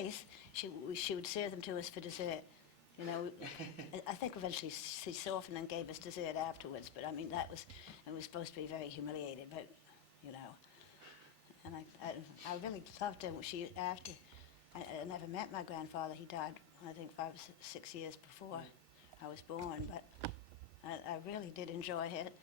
place, she would serve them to us for dessert. You know, I think eventually she softened and gave us dessert afterwards, but I mean, it was supposed to be very humiliated, but, you know. And I really loved her. I never met my grandfather. He died, I think, 5 or 6 years before I was born, but I really did enjoy it.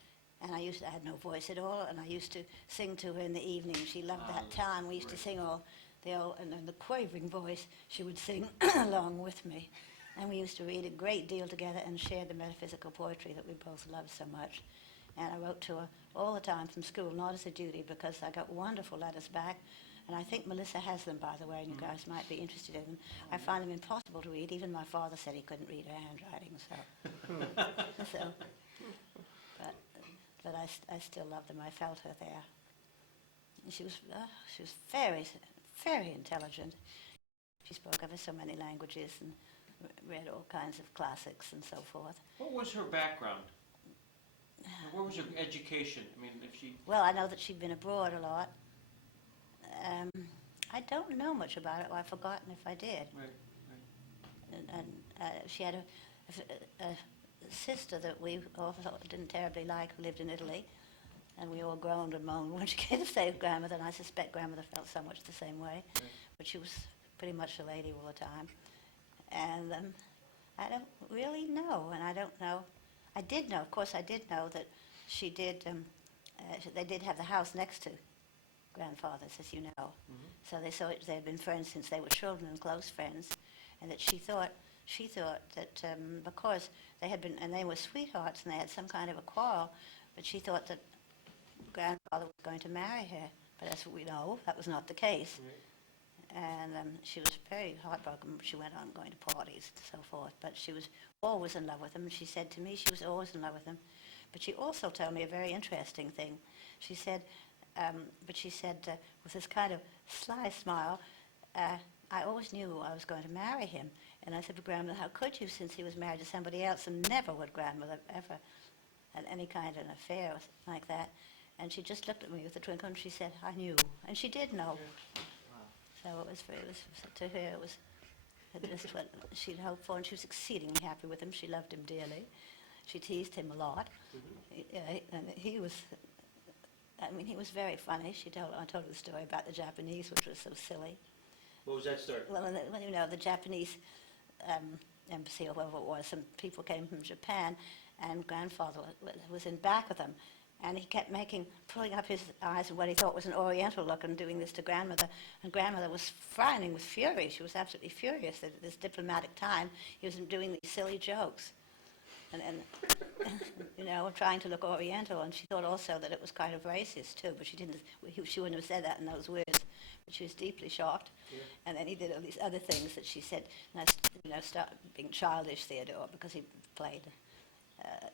And I had no voice at all, and I used to sing to her in the evening. She loved that time. We used to sing and in the quavering voice, she would sing along with me. And we used to read a great deal together and share the metaphysical poetry that we both loved so much. And I wrote to her all the time from school, not as a duty, because I got wonderful letters back. And I think Melissa has them, by the way, and you guys might be interested in them. I find them impossible to read. Even my father said he couldn't read her handwriting, so. But I still loved them. I felt her there. And she was very, very intelligent. She spoke ever so many languages and read all kinds of classics and so forth. What was her background? What was her education? I mean, if she... Well, I know that she'd been abroad a lot. I don't know much about it. Well, I've forgotten if I did. Right. And she had a sister that we all didn't terribly like, who lived in Italy, and we all groaned and moaned when she came to stay with grandmother, and I suspect grandmother felt so much the same way. Right. But she was pretty much a lady all the time. And I don't really know, and I don't know. I did know, of course I did know that she did, they did have the house next to grandfather's, as you know. So they had been friends since they were children and close friends, and that she thought that because they had been, and they were sweethearts, and they had some kind of a quarrel, but she thought that grandfather was going to marry her. But as we know, that was not the case. Right. And she was very heartbroken. She went on going to parties and so forth, but she was always in love with him. And she said to me she was always in love with him. But she also told me a very interesting thing. She said, with this kind of sly smile, I always knew I was going to marry him. And I said to grandmother, how could you, since he was married to somebody else? And never would grandmother ever had any kind of an affair like that. And she just looked at me with a twinkle and she said, I knew. And she did know. So to her, it was just what she'd hoped for, and she was exceedingly happy with him. She loved him dearly. She teased him a lot. And he was very funny. I told her the story about the Japanese, which was so silly. What was that story? Well, you know, the Japanese embassy or whoever it was, some people came from Japan, and grandfather was in back of them. And he kept pulling up his eyes in what he thought was an oriental look and doing this to grandmother. And grandmother was frowning with fury. She was absolutely furious that at this diplomatic time he was doing these silly jokes. And you know, trying to look oriental. And she thought also that it was kind of racist too, but she wouldn't have said that in those words. But she was deeply shocked. Yeah. And then he did all these other things that she said, stop being childish, Theodore, because he played...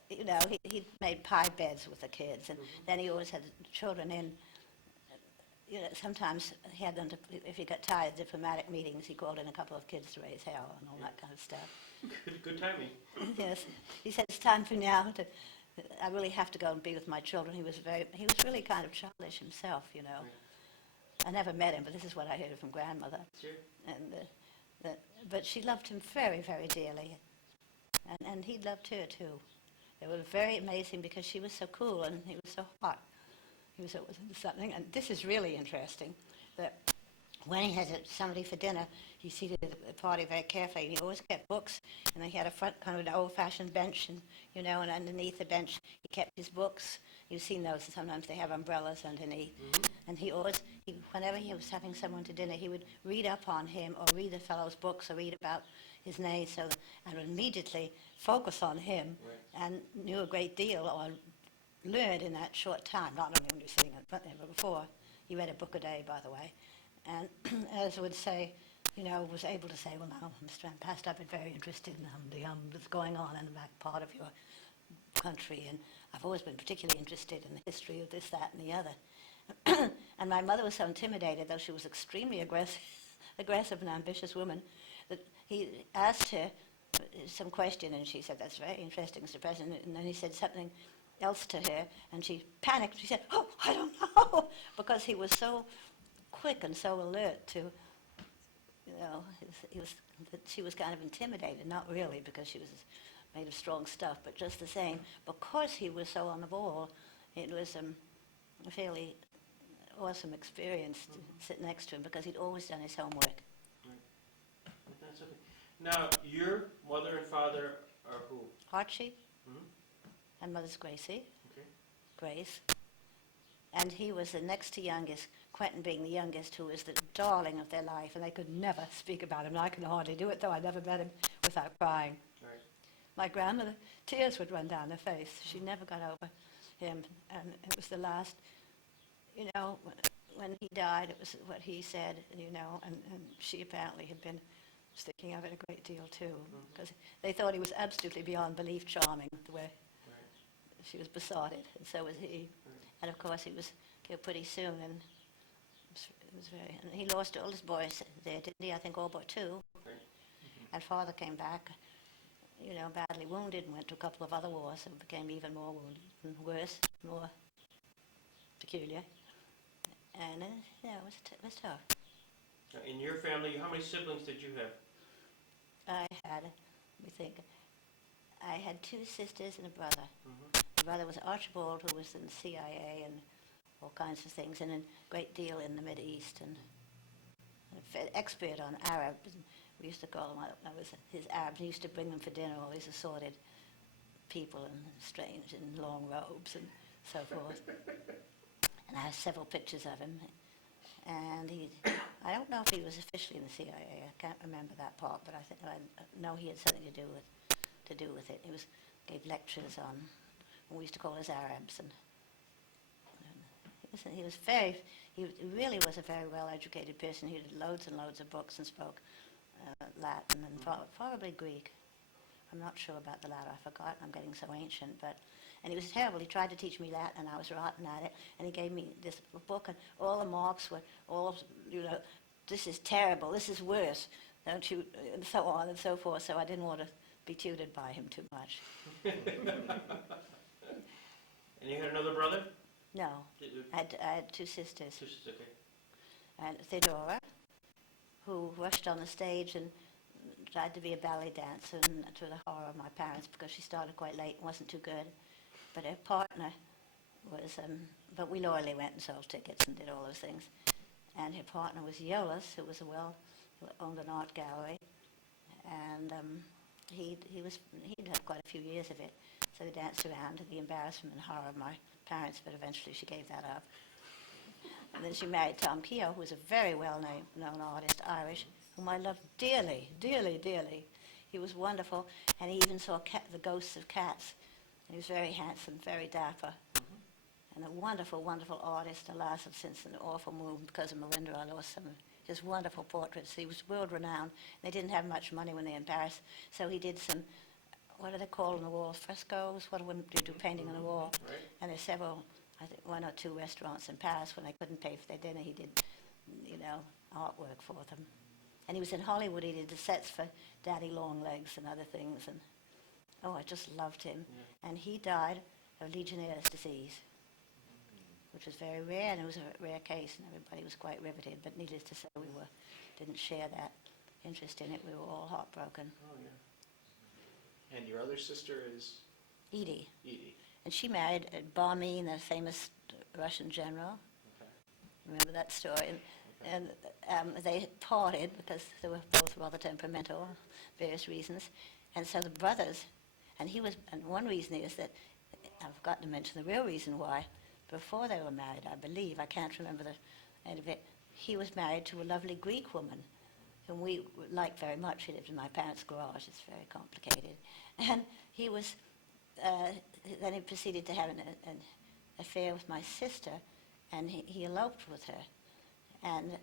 he made pie beds with the kids, and then he always had children in. Sometimes he had them to, if he got tired of diplomatic meetings, he called in a couple of kids to raise hell and all that kind of stuff. Good timing. Yes, he said it's time for now I really have to go and be with my children. He was really kind of childish himself, you know. Right. I never met him, but this is what I heard from grandmother. Sure. And but she loved him very, very dearly, and he loved her too. It was very amazing because she was so cool and he was so hot. He was always into something. And this is really interesting, that when he had somebody for dinner, he seated the party very carefully. And he always kept books, and he had a front kind of an old-fashioned bench, and and underneath the bench he kept his books. You've seen those. Sometimes they have umbrellas underneath. Mm-hmm. And whenever he was having someone to dinner, he would read up on him or read the fellow's books or read about his name, and would immediately focus on him. Right. And knew a great deal or learned in that short time, not only when he was sitting in front of him, but before. He read a book a day, by the way. And as would say, was able to say, well, now, Mr. Ampast, I've been very interested in what's going on in the back part of your country, and I've always been particularly interested in the history of this, that, and the other. And my mother was so intimidated, though she was extremely aggressive and ambitious woman, that he asked her some question, and she said, that's very interesting, Mr. President, and then he said something else to her, and she panicked. She said, oh, I don't know, because he was so quick and so alert to she was kind of intimidated, not really because she was made of strong stuff, but just the same, because he was so on the ball, it was a fairly awesome experience to sit next to him because he'd always done his homework. That's okay. Now, your mother and father are who? Archie Mhm. and Mother's Gracie, Okay. Grace, and he was the next to youngest, Quentin being the youngest, who was the darling of their life, and they could never speak about him. And I can hardly do it, though I never met him without crying. Right. My grandmother, tears would run down her face. She never got over him, and it was the last, when he died, it was what he said, and she apparently had been thinking of it a great deal too, because they thought he was absolutely beyond belief charming, the way Right. she was besotted, and so was he. Right. And of course, he was killed pretty soon, and it was very. And he lost all his boys there, didn't he? I think all but two. Right. And father came back, badly wounded, and went to a couple of other wars, and became even more wounded and worse, more peculiar. And it was tough. Now, in your family, how many siblings did you have? I had, let me think, I had two sisters and a brother. Mm-hmm. The brother was Archibald, who was in the CIA and all kinds of things, and a great deal in the Mideast, and an expert on Arab. We used to call him, that was his Arabs. He used to bring them for dinner, all these assorted people and strange in long robes and so forth. And I have several pictures of him. And I don't know if he was officially in the CIA. I can't remember that part, but I know he had something to do with it. Gave lectures on what we used to call as Arabs, and he really was a very well-educated person. He did loads and loads of books and spoke Latin and probably Greek. I'm not sure about the latter. I forgot. I'm getting so ancient, and he was terrible. He tried to teach me Latin, and I was rotten at it. And he gave me this book, and all the marks were all, this is terrible, this is worse, don't you, and so on and so forth. So I didn't want to be tutored by him too much. And you had another brother? No, I had two sisters. Okay. And Theodora, who rushed on the stage and tried to be a ballet dancer, and to the horror of my parents, because she started quite late and wasn't too good. But her partner was, but we loyally went and sold tickets and did all those things. And her partner was Yolis, who owned an art gallery, and he'd had quite a few years of it. So they danced around to the embarrassment and horror of my parents, but eventually she gave that up. And then she married Tom Keogh, who was a very well-known artist, Irish, whom I loved dearly, dearly, dearly. He was wonderful, and he even saw the ghosts of cats. And he was very handsome, very dapper, and a wonderful, wonderful artist. Alas, since an awful move because of Melinda, I lost some of his wonderful portraits. He was world-renowned. They didn't have much money when they were in Paris, so he did some, what do they call on the walls, frescoes? What do you do, painting on the wall? Right. And there's several, I think, one or two restaurants in Paris. When they couldn't pay for their dinner, he did, artwork for them. And he was in Hollywood. He did the sets for Daddy Longlegs and other things. And I just loved him. Yeah. And he died of Legionnaire's disease, which was very rare, and it was a rare case, and everybody was quite riveted. But needless to say, we didn't share that interest in it. We were all heartbroken. Oh, yeah. And your other sister is? Edie. Edie. And she married Barmin, the famous Russian general. Okay. Remember that story? Okay. And they parted because they were both rather temperamental, various reasons. And so the brothers, and one reason is that, I've forgotten to mention the real reason why, before they were married, I believe, I can't remember the end of it, he was married to a lovely Greek woman whom we liked very much. He lived in my parents' garage. It's very complicated. And he was, then he proceeded to have an affair with my sister, and he eloped with her. And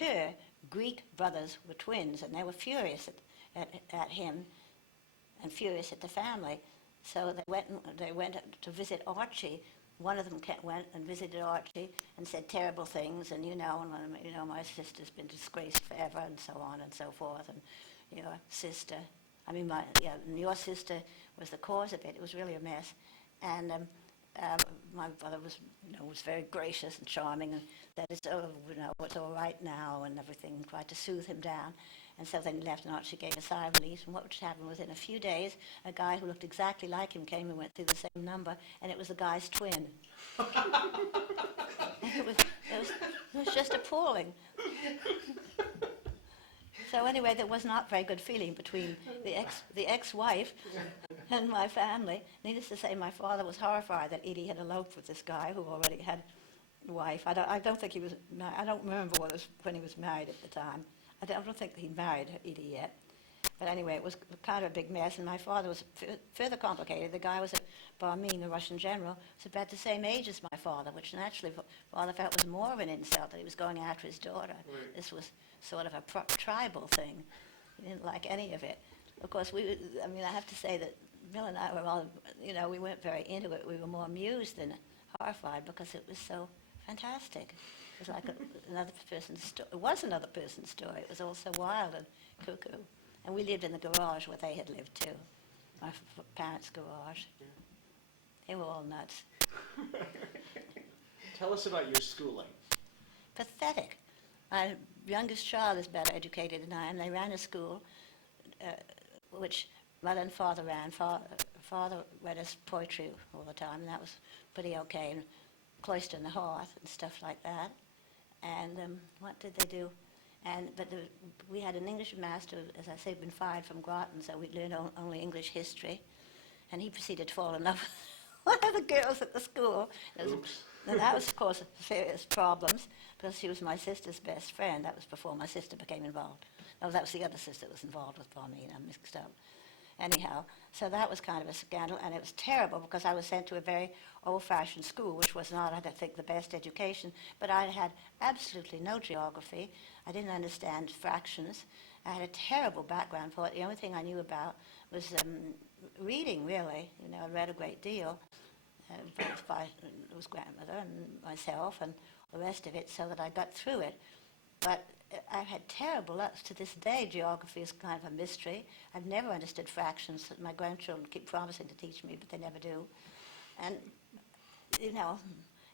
her Greek brothers were twins, and they were furious at him and furious at the family. So they went to visit Archie. One of them went and visited Archie and said terrible things, and my sister's been disgraced forever, and so on and so forth. And your sister was the cause of it. It was really a mess. And my brother was, was very gracious and charming, and that it's, oh, it's all right now and everything, and tried to soothe him down. And so then he left, and Archie gave a sigh of relief. And what happened was, in a few days, a guy who looked exactly like him came and went through the same number, and it was the guy's twin. It was just appalling. So anyway, there was not very good feeling between the ex-wife and my family. Needless to say, my father was horrified that Edie had eloped with this guy who already had a wife. I don't think he was. I don't remember when he was married at the time. I don't think he'd married Edie yet. But anyway, it was kind of a big mess, and my father was further complicated. The guy was a Barmin, a Russian general, was about the same age as my father, which naturally father felt was more of an insult that he was going after his daughter. Right. This was sort of a tribal thing. He didn't like any of it. Of course, I have to say that Bill and I were all, we weren't very into it. We were more amused than horrified because it was so fantastic. It was like another person's story. It was another person's story. It was all so wild and cuckoo. And we lived in the garage where they had lived too, my parents' garage. Yeah. They were all nuts. Tell us about your schooling. Pathetic. My youngest child is better educated than I am. They ran a school which mother and father ran. Father read us poetry all the time, and that was pretty okay, and Cloister in the Hearth and stuff like that. And what did they do? But we had an English master, as I say, been fired from Groton, so we learned only English history. And he proceeded to fall in love with one of the girls at the school. Oops. And that was, of course, serious problems, because she was my sister's best friend. That was before my sister became involved. No, that was the other sister that was involved with Barmin. I'm mixed up. Anyhow, so that was kind of a scandal, and it was terrible because I was sent to a very old-fashioned school, which was not, I think, the best education, but I had absolutely no geography. I didn't understand fractions. I had a terrible background for it. The only thing I knew about was reading, really. I read a great deal, both by his grandmother and myself and the rest of it, so that I got through it. But I've had terrible luck. To this day, geography is kind of a mystery. I've never understood fractions. My grandchildren keep promising to teach me, but they never do. And,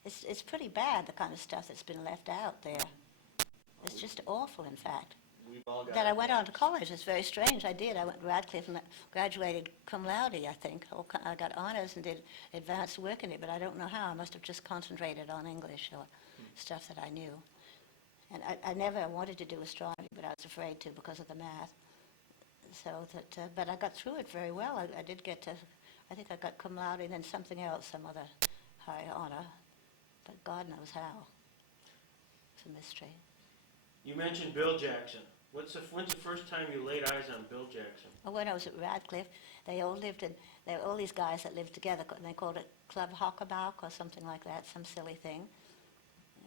it's pretty bad, the kind of stuff that's been left out there. It's just awful, in fact. We've all got That I our went on to gaps. college. It's very strange. I did. I went to Radcliffe and graduated cum laude, I think. I got honors and did advanced work in it, but I don't know how. I must have just concentrated on English or stuff that I knew. And I never wanted to do astronomy, but I was afraid to because of the math. But I got through it very well. I did get to, I think I got cum laude and then something else, some other high honor. But God knows how. It's a mystery. You mentioned Bill Jackson. When's the first time you laid eyes on Bill Jackson? Well, when I was at Radcliffe, they all lived in, there were all these guys that lived together, and they called it Club Hockabauk or something like that, some silly thing.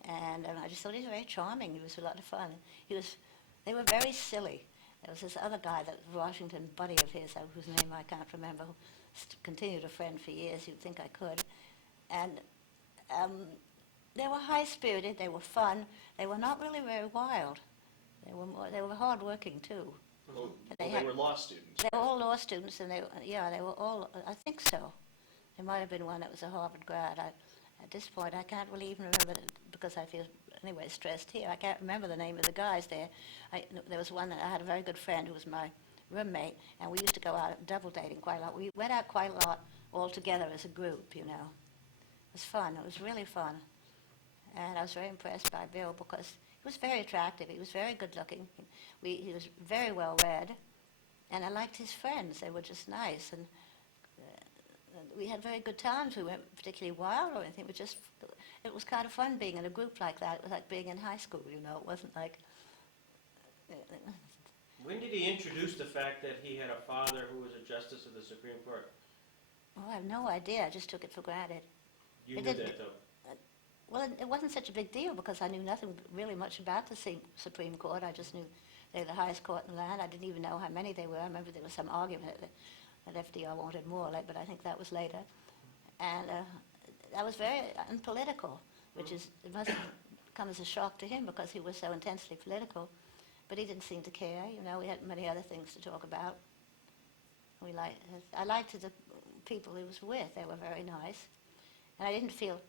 And I just thought he was very charming. He was a lot of fun. They were very silly. There was this other guy, that Washington buddy of his, whose name I can't remember, who continued a friend for years. You'd think I could. And they were high-spirited. They were fun. They were not really very wild. They were hard-working, too. Well, They they had- were law students. They were all law students, and they were all, I think so. There might have been one that was a Harvard grad. At this point, I can't really even remember it because I feel, anyway, stressed here. I can't remember the name of the guys there. There was one that I had a very good friend who was my roommate, and we used to go out double dating quite a lot. We went out quite a lot all together as a group, It was fun. It was really fun. And I was very impressed by Bill because he was very attractive. He was very good looking. He was very well read. And I liked his friends. They were just nice. And we had very good times. We weren't particularly wild or anything. It was kind of fun being in a group like that. It was like being in high school, It wasn't like... When did he introduce the fact that he had a father who was a justice of the Supreme Court? Oh, I have no idea. I just took it for granted. You It knew didn't- that, though. Well, it wasn't such a big deal because I knew nothing really much about the Supreme Court. I just knew they were the highest court in the land. I didn't even know how many they were. I remember there was some argument that FDR wanted more, but I think that was later. And I was very unpolitical, it must have come as a shock to him because he was so intensely political. But he didn't seem to care. We had many other things to talk about. I liked the people he was with. They were very nice. And I didn't feel,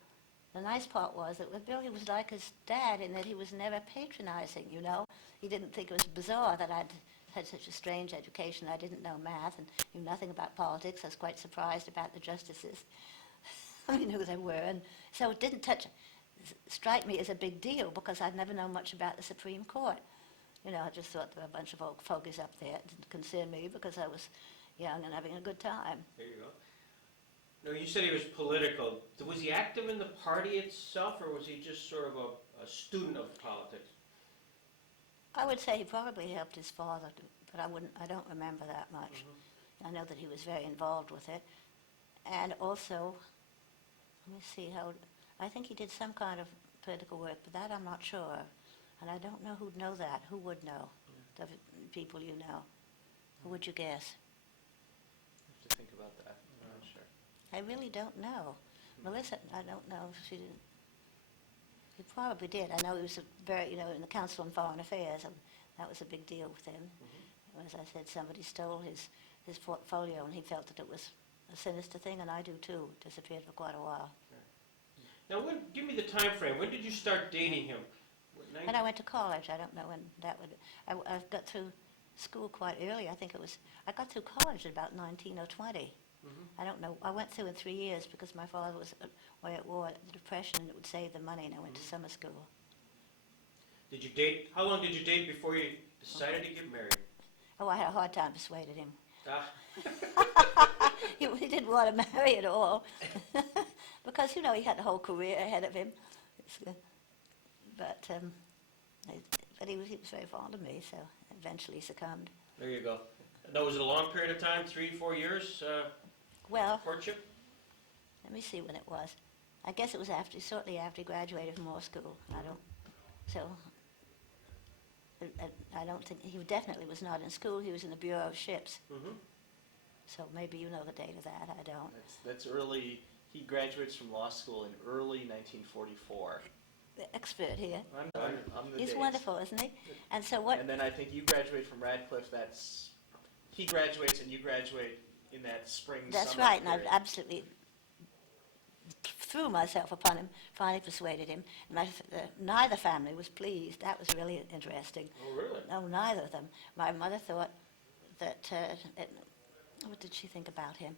the nice part was that Billy was like his dad in that he was never patronizing, you know. He didn't think it was bizarre that I'd had such a strange education. I didn't know math and knew nothing about politics. I was quite surprised about the justices. I mean, who they were. And so it didn't strike me as a big deal because I'd never known much about the Supreme Court. You know, I just thought there were a bunch of old fogies up there. It didn't concern me because I was young and having a good time. There you go. No, you said he was political. Was he active in the party itself, or was he just sort of a student of politics? I would say he probably helped his father, but I don't remember that much. I know that he was very involved with it. And also, let me see I think he did some kind of political work, but that I'm not sure of. And I don't know who'd know that. Who would know? The people you know. Who would you guess? I have to think about that. I'm not sure. I really don't know. Melissa, I don't know if she didn't. He probably did. I know he was in the Council on Foreign Affairs, and that was a big deal with him. As I said, somebody stole his portfolio, and he felt that it was a sinister thing, and I do too. Disappeared for quite a while. Now, give me the time frame. When did you start dating him? When I went to college, I don't know when that would. I got through school quite early. I think I got through college at about 19 or 20. I don't know. I went through in 3 years because my father was away at war, the Depression, and it would save the money, and I went to summer school. Did you date? How long did you date before you decided to get married? Oh, I had a hard time persuading him. Ah. He didn't want to marry at all because, you know, he had a whole career ahead of him. But he was very fond of me, so eventually succumbed. There you go. Now, was it a long period of time, 3-4 years, Well, courtship? let me see when it was. I guess it was shortly after he graduated from law school. I don't think, he definitely was not in school. He was in the Bureau of Ships. So maybe you know the date of that. I don't. That's early. He graduates from law school in early 1944. The expert here. I'm the He's dates. wonderful, isn't he? And so what? And then I think you graduate from Radcliffe. He graduates and you graduate in that spring. That's summer right, and I period. absolutely threw myself upon him, finally persuaded him. And neither family was pleased. That was really interesting. Oh, really? No, neither of them. My mother thought that, what did she think about him?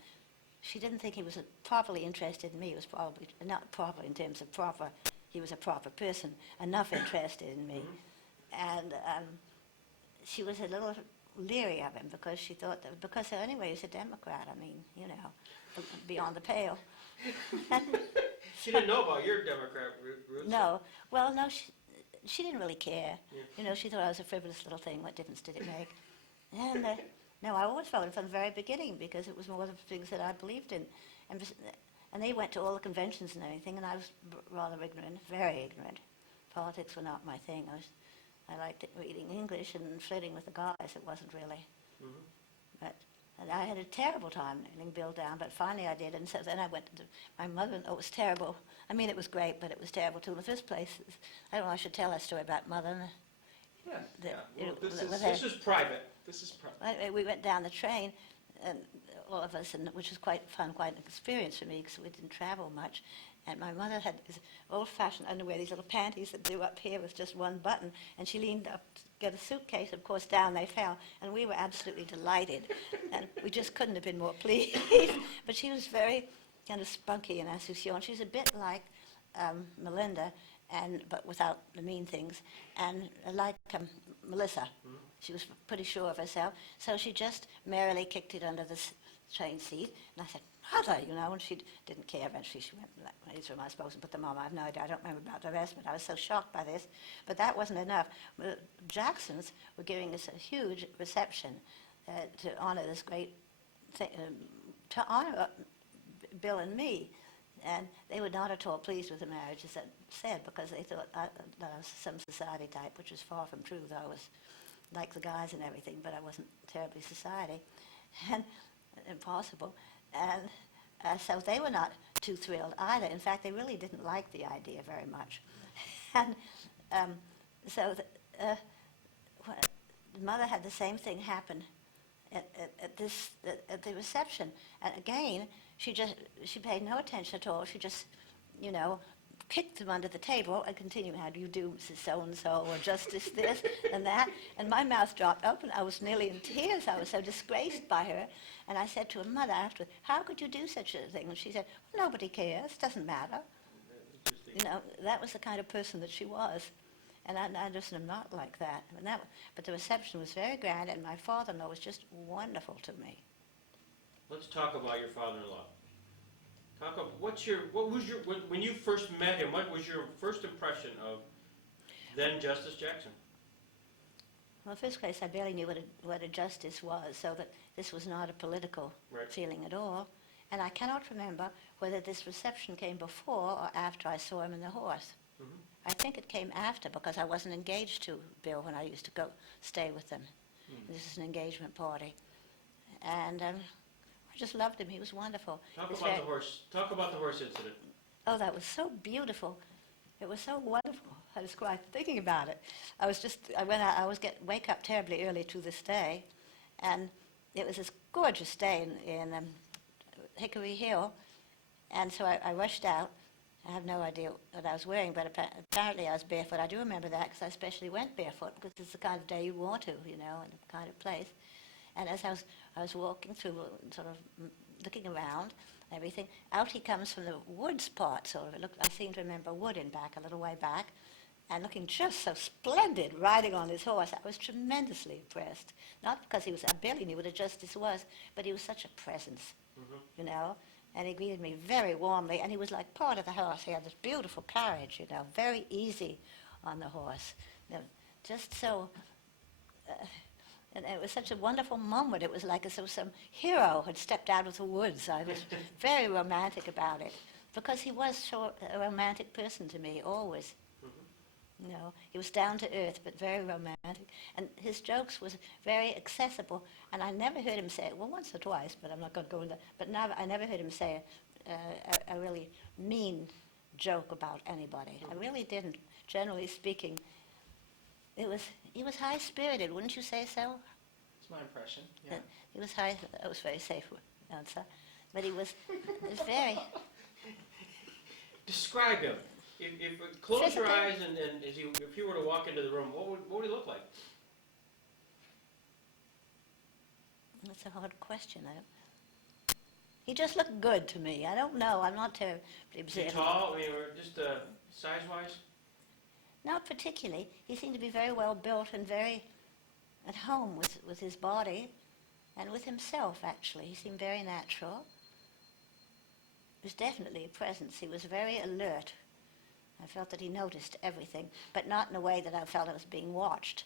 She didn't think he was properly interested in me. He was probably, not proper in terms of proper, he was a proper person, enough interested in me. And she was a little leery of him because she thought that, because anyway, he's a Democrat, I mean, you know, beyond the pale. She didn't know about your Democrat roots? No, well, no, she didn't really care. Yeah. You know, she thought I was a frivolous little thing. What difference did it make? And no, I always followed him from the very beginning because it was one of the things that I believed in. And they went to all the conventions and everything, and I was rather ignorant, very ignorant. Politics were not my thing. I liked reading English and flirting with the guys. It wasn't really. And I had a terrible time nailing Bill down, but finally I did. And so then I went to my mother, and it was terrible. I mean, it was great, but it was terrible too. In the first place, I don't know, I should tell that story about Mother. Yeah. Well, This is private. This is private. Anyway, we went down the train, and all of us, and which was quite fun, quite an experience for me because we didn't travel much. And my mother had these old-fashioned underwear, these little panties that do up here with just one button, and she leaned up to get a suitcase. Of course, down they fell, and we were absolutely delighted, and we just couldn't have been more pleased. But she was very kind of spunky and insouciant. She was a bit like Melinda, but without the mean things, and like Melissa. She was pretty sure of herself, so she just merrily kicked it under the train seat, and I said, Mother, you know, and she didn't care. Eventually she went, these were my supposed to put them on. I have no idea. I don't remember about the rest, but I was so shocked by this. But that wasn't enough. The Jacksons were giving us a huge reception to honor this great thing, to honor Bill and me. And they were not at all pleased with the marriage, as I said, because they thought that I was some society type, which was far from true, though I was like the guys and everything, but I wasn't terribly society. And impossible. And so they were not too thrilled either. In fact, they really didn't like the idea very much. And so Mother had the same thing happen at the reception. And again, she paid no attention at all. She just, you know, kicked them under the table and continued, how do you do, Mrs. So-and-so, or Justice this and that. And my mouth dropped open. I was nearly in tears. I was so disgraced by her. And I said to her mother afterwards, how could you do such a thing? And she said, well, nobody cares. Doesn't matter. You know, that was the kind of person that she was. And I just am not like that. But the reception was very grand, and my father-in-law was just wonderful to me. Let's talk about your father-in-law. When you first met him, what was your first impression of then Justice Jackson? Well, in the first place, I barely knew what a justice was, so that this was not a political Right. feeling at all. And I cannot remember whether this reception came before or after I saw him in the horse. Mhm. I think it came after, because I wasn't engaged to Bill when I used to go stay with them. This is an engagement party. And I just loved him. He was wonderful. Talk He's about very- the horse. Talk about the horse incident. Oh, that was so beautiful. It was so wonderful. I was quite thinking about it. Wake up terribly early to this day, and it was this gorgeous day in Hickory Hill, and so I rushed out. I have no idea what I was wearing, but apparently I was barefoot. I do remember that because I especially went barefoot because it's the kind of day you want to, you know, and the kind of place. And as I was walking through, sort of looking around, everything, out he comes from the woods part, sort of. I seem to remember wood in back, a little way back, and looking just so splendid, riding on his horse. I was tremendously impressed. Not because I barely knew what a justice was, but he was such a presence, you know. And he greeted me very warmly, and he was like part of the horse. He had this beautiful carriage, you know, very easy on the horse. You know, just so, and it was such a wonderful moment. It was like as though some hero had stepped out of the woods. I was very romantic about it, because he was so a romantic person to me, always. You know, he was down to earth, but very romantic. And his jokes was very accessible. And I never heard him say, well, once or twice, but I'm not going to go into that. But I never heard him say a really mean joke about anybody. I really didn't. Generally speaking, he was high-spirited, wouldn't you say so? That's my impression. Yeah. He was high. That was a very safe answer. But he was very... Describe him. Close your Physically? eyes, and if you were to walk into the room, what would he look like? That's a hard question. He just looked good to me. I don't know. I'm not terribly Is he observant. tall? I mean, or just size-wise? Not particularly. He seemed to be very well built and very at home with his body and with himself, actually. He seemed very natural. It was definitely a presence. He was very alert. I felt that he noticed everything, but not in a way that I felt I was being watched.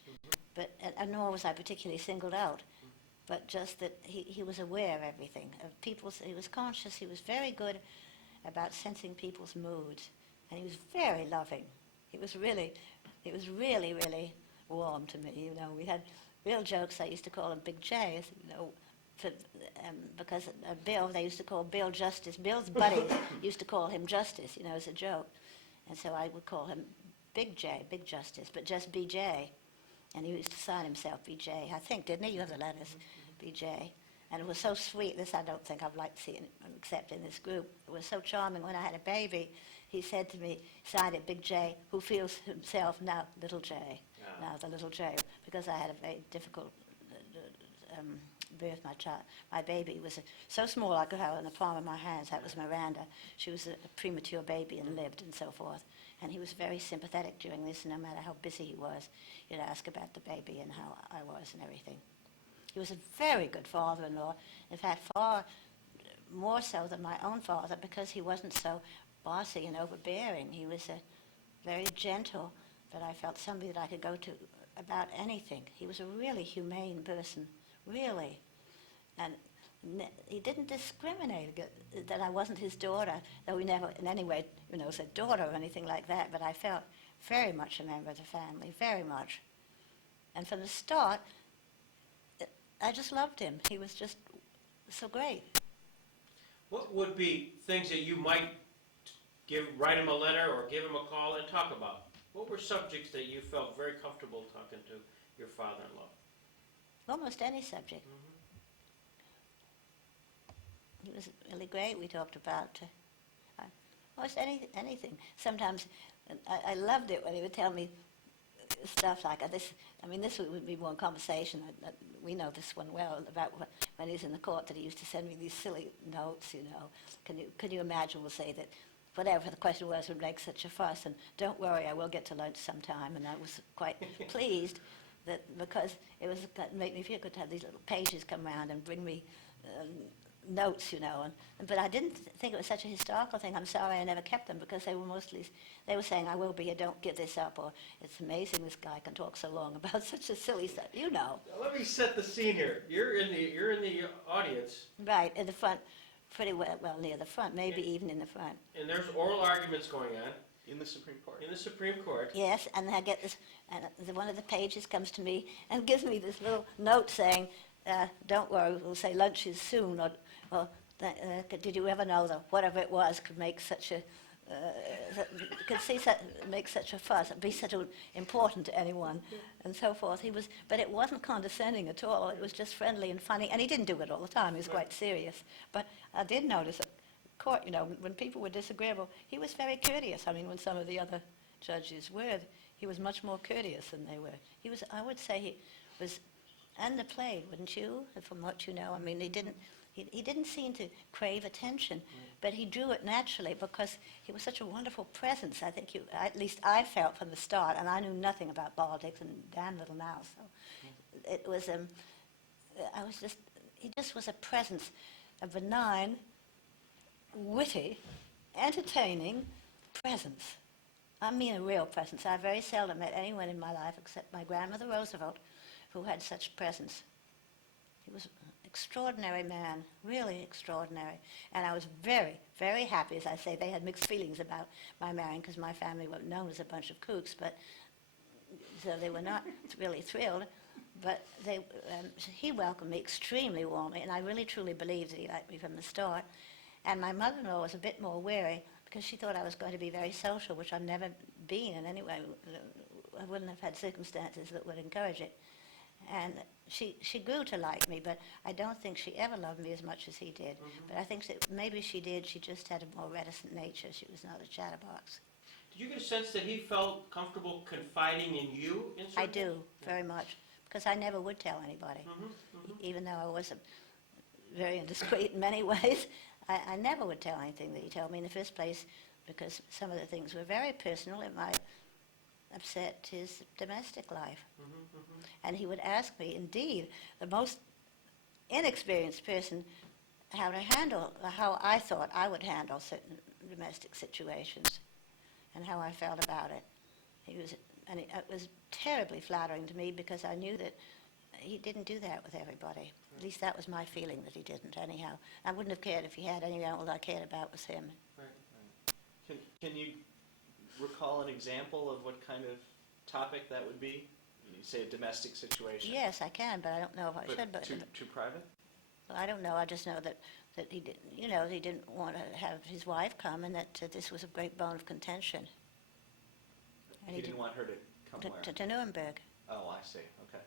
But nor was I particularly singled out. But just that he was aware of everything. He was conscious. He was very good about sensing people's moods. And he was very loving. It was really, really warm to me. You know, we had real jokes. I used to call him Big J, you know, because Bill, they used to call Bill Justice. Bill's buddies used to call him Justice, you know, as a joke. And so I would call him Big J, Big Justice, but just BJ. And he used to sign himself BJ, I think, didn't he? You have the letters, BJ. And it was so sweet. This I don't think I've liked seeing, except in this group. It was so charming. When I had a baby, he said to me, signed it Big J, who feels himself now Little J. Now the Little J, because I had a very difficult birth. My baby was so small I could have her in the palm of my hands. That was Miranda. She was a premature baby and lived and so forth. And he was very sympathetic during this, no matter how busy he was. He'd ask about the baby and how I was and everything. He was a very good father-in-law. In fact, far more so than my own father, because he wasn't so bossy and overbearing. He was very gentle, but I felt somebody that I could go to about anything. He was a really humane person, really. And he didn't discriminate that I wasn't his daughter, though we never in any way, you know, said daughter or anything like that, but I felt very much a member of the family, very much. And from the start, I just loved him. He was just so great. What would be things that you might write him a letter or give him a call and talk about? What were subjects that you felt very comfortable talking to your father-in-law? Almost any subject. he was really great. We talked about almost anything. Sometimes I loved it when he would tell me stuff like this. I mean, this would be more conversation. We know this one well about when he was in the court, that he used to send me these silly notes. You know, can you imagine? We'll say that whatever the question was would make such a fuss, and don't worry, I will get to lunch sometime. And I was quite pleased that, because it made me feel good to have these little pages come around and bring me notes, you know. But I didn't think it was such a historical thing. I'm sorry I never kept them, because they were saying, I will be here, don't give this up, or it's amazing this guy can talk so long about such a silly stuff, you know. Now, let me set the scene here. You're in the audience, Right, in the front, pretty well near the front, maybe even in the front. and there's oral arguments going on In the Supreme Court. in the Supreme Court. Yes, and I get this, and one of the pages comes to me and gives me this little note saying, don't worry, we'll say lunch is soon, or did you ever know that whatever it was could make such a, make such a fuss, be such important to anyone, and so forth. But it wasn't condescending at all. It was just friendly and funny, and he didn't do it all the time. He was quite serious. But I did notice at court, you know, when people were disagreeable, he was very courteous. I mean, when some of the other judges were, he was much more courteous than they were. I would say he was underplayed, wouldn't you, from what you know? I mean, he didn't seem to crave attention, but he drew it naturally because he was such a wonderful presence. I think at least I felt from the start, and I knew nothing about politics, and damn little now, so it was, he just was a presence, a benign, witty, entertaining presence. I mean a real presence. I very seldom met anyone in my life except my grandmother Roosevelt who had such presence. He was an extraordinary man, really extraordinary. And I was very, very happy. As I say, they had mixed feelings about my marrying because my family were known as a bunch of kooks, but so they were not really thrilled. But he welcomed me extremely warmly, and I really truly believe that he liked me from the start. And my mother-in-law was a bit more wary because she thought I was going to be very social, which I've never been in any way. I wouldn't have had circumstances that would encourage it. And she grew to like me, but I don't think she ever loved me as much as he did. Mm-hmm. But I think that maybe she did. She just had a more reticent nature. She was not a chatterbox. Did you get a sense that he felt comfortable confiding in you in certain I do, very much, because I never would tell anybody. Even though I was very indiscreet in many ways, I never would tell anything that he told me in the first place, because some of the things were very personal. It might upset his domestic life. And he would ask me, indeed, the most inexperienced person, how I thought I would handle certain domestic situations and how I felt about it. It was terribly flattering to me because I knew that he didn't do that with everybody. At least that was my feeling, that he didn't anyhow. I wouldn't have cared if he had anyone. All I cared about was him. Right. Can you recall an example of what kind of topic that would be? You say a domestic situation. Yes, I can, but I don't know if I should. But too private? well, I don't know. I just know that he didn't. You know, he didn't want to have his wife come, and that this was a great bone of contention. And He didn't want her to come where? to Nuremberg. Oh, I see. Okay.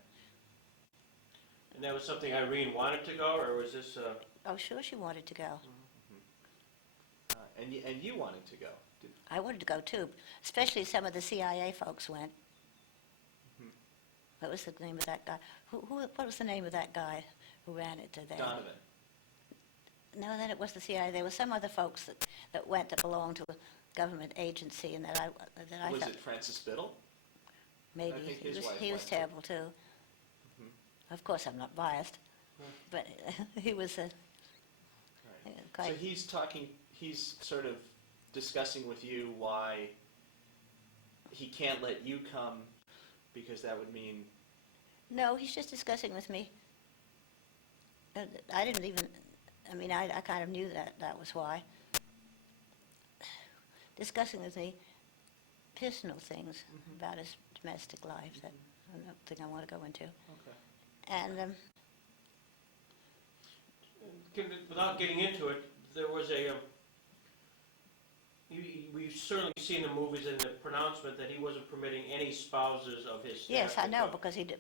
And that was something Irene wanted to go, or was this? Oh, sure, she wanted to go. And you wanted to go? I wanted to go too, especially some of the CIA folks went. What was the name of that guy? What was the name of that guy who ran it there? Donovan. No, then it was the CIA. There were some other folks that went that belonged to a government agency, and that I Was thought it Francis Biddle? maybe I think his wife he was went, too. terrible too. Of course, I'm not biased, but he was Right. quite. So he's sort of discussing with you why he can't let you come, because that would mean... No, he's just discussing with me. I didn't even, I mean, I kind of knew that was why. Discussing with me personal things about his domestic life that I don't think I want to go into. Okay. And Without getting into it, there was we've certainly seen the movies and the pronouncement that he wasn't permitting any spouses of his staff. yes, I to know, come.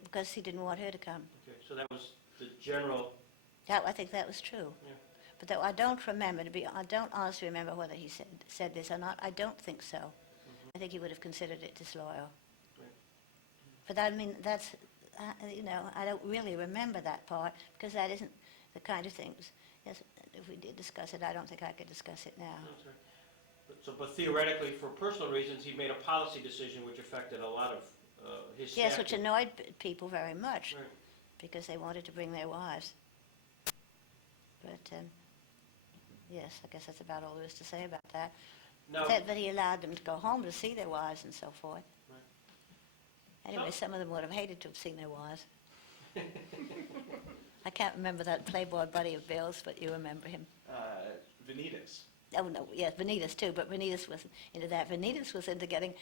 because he didn't want her to come. Okay, so that was the general. I think that was true. Yeah. But though I don't remember, I don't honestly remember whether he said this or not. I don't think so. I think he would have considered it disloyal. Right. But I mean, that's, I don't really remember that part because that isn't the kind of things. Yes, if we did discuss it, I don't think I could discuss it now. That's right. But theoretically, for personal reasons, he made a policy decision which affected a lot of his staff. Yes, which annoyed people very much Right. because they wanted to bring their wives. But yes, I guess that's about all there is to say about that. Now, But he allowed them to go home to see their wives and so forth. Right. Anyway, some of them would have hated to have seen their wives. I can't remember that Playboy buddy of Bill's, but you remember him. Vanitas. Oh, no, yes, Vanitas too, but Vanitas wasn't into that. Vanitas was into getting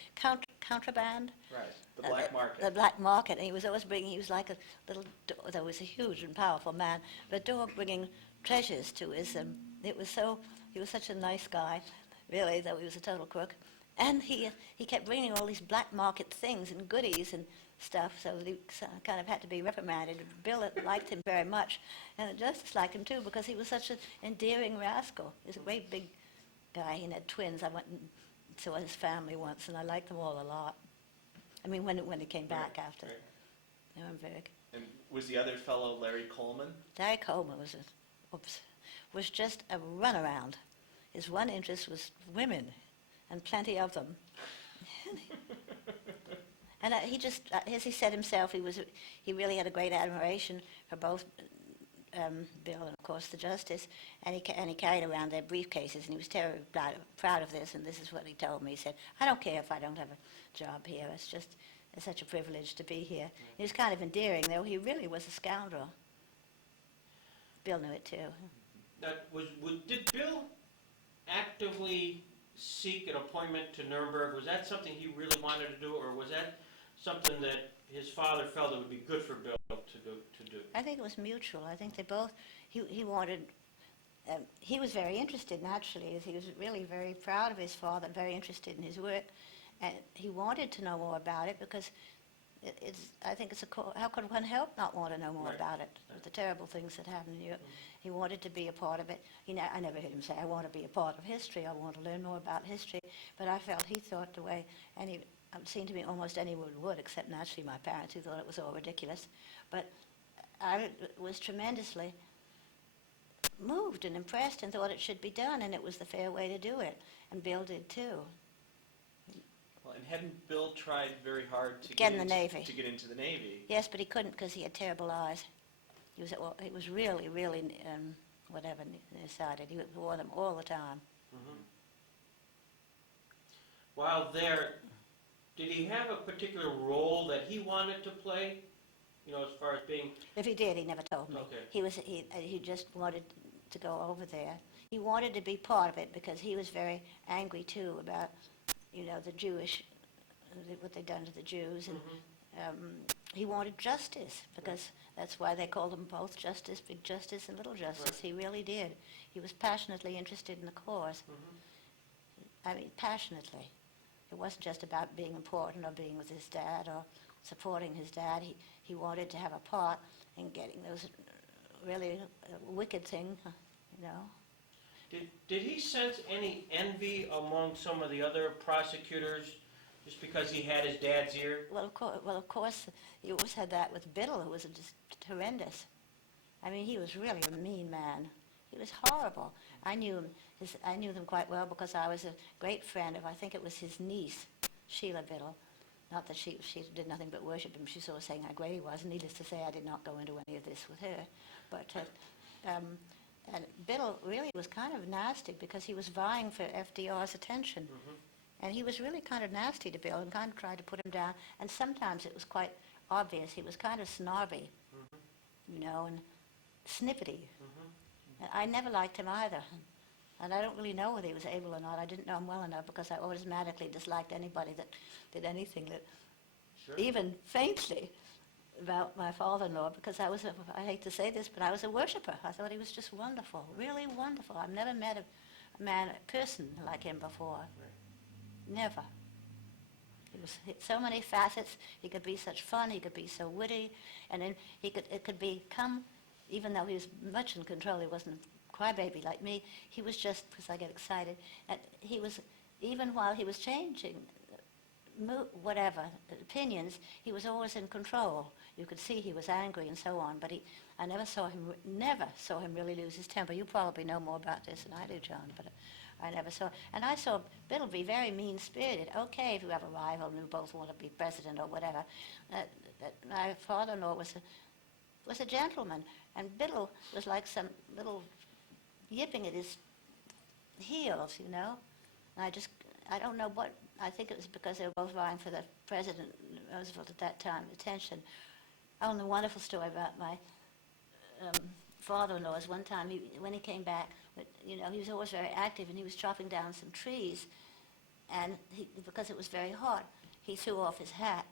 contraband. Right. The black market. The black market, and he was always bringing, he was like a little, though he was a huge and powerful man, but a dog bringing treasures to his, he was such a nice guy, really, though he was a total crook. And he kept bringing all these black market things and goodies and stuff, so he kind of had to be reprimanded. Bill liked him very much, and the justice liked him too, because he was such an endearing rascal. He was a great big guy. He had twins. I went and saw his family once, and I liked them all a lot. I mean, when he came back Right, after right. Nuremberg. And was the other fellow Larry Coleman? Larry Coleman was just a runaround. His one interest was women, and plenty of them. And he just, as he said himself, he really had a great admiration for both Bill and, of course, the justice, and he carried around their briefcases, and he was terribly proud of this, and this is what he told me. He said, I don't care if I don't have a job here. It's such a privilege to be here. He was kind of endearing, though he really was a scoundrel. Bill knew it, too. Did Bill actively seek an appointment to Nuremberg? Was that something he really wanted to do, or was that something that his father felt it would be good for Bill to do? I think it was mutual. I think they both, he wanted, he was very interested naturally, as he was really very proud of his father, very interested in his work, and he wanted to know more about it because I think how could one help not want to know more Right. about it, the terrible things that happened in Europe. He wanted to be a part of it. I never heard him say, I want to be a part of history, I want to learn more about history, but I felt he thought the way, and it seemed to me almost anyone would, except naturally my parents, who thought it was all ridiculous. But I was tremendously moved and impressed and thought it should be done, and it was the fair way to do it, and Bill did too. Well, and hadn't Bill tried very hard to Get in the Navy. To get into the Navy? Yes, but he couldn't because he had terrible eyes. He was really, really, nearsighted. He wore them all the time. Mhm. While there, did he have a particular role that he wanted to play? As far as being... If he did, he never told me. Okay. He just wanted to go over there. He wanted to be part of it because he was very angry too about, the Jewish, what they'd done to the Jews, and he wanted justice because that's why they called them both Justice, Big Justice, and Little Justice. Right. He really did. He was passionately interested in the cause. I mean, passionately. It wasn't just about being important or being with his dad or supporting his dad. He wanted to have a part in getting those really wicked thing, Did he sense any envy among some of the other prosecutors just because he had his dad's ear? Well, of course, you always had that with Biddle, who was just horrendous. I mean, he was really a mean man. He was horrible. I knew them quite well because I was a great friend of, I think it was his niece, Sheila Biddle. Not that she did nothing but worship him. She was always saying how great he was. Needless to say, I did not go into any of this with her. But and Biddle really was kind of nasty because he was vying for FDR's attention. And he was really kind of nasty to Bill and kind of tried to put him down. And sometimes it was quite obvious. He was kind of snobby, and snippety. And I never liked him either. And I don't really know whether he was able or not. I didn't know him well enough because I automatically disliked anybody that did anything that, Sure. even faintly, about my father-in-law, because I hate to say this, but I was a worshiper. I thought he was just wonderful, really wonderful. I've never met a person like him before. Never. He was so many facets. He could be such fun. He could be so witty, and then it could become, even though he was much in control, he wasn't crybaby like me. He was just, because I get excited, and he was, even while he was changing whatever opinions, he was always in control. You could see he was angry and so on, but I never saw him really lose his temper. You probably know more about this than I do, John, but I never saw. And I saw Bill be very mean-spirited. Okay, if you have a rival and you both want to be president or whatever. My father-in-law was a gentleman, and Biddle was like some little yipping at his heels, you know. And I don't know what, I think it was because they were both vying for the President Roosevelt at that time, attention. Oh, and the wonderful story about my father-in-law is one time, when he came back, you know, he was always very active, and he was chopping down some trees, and because it was very hot, he threw off his hat.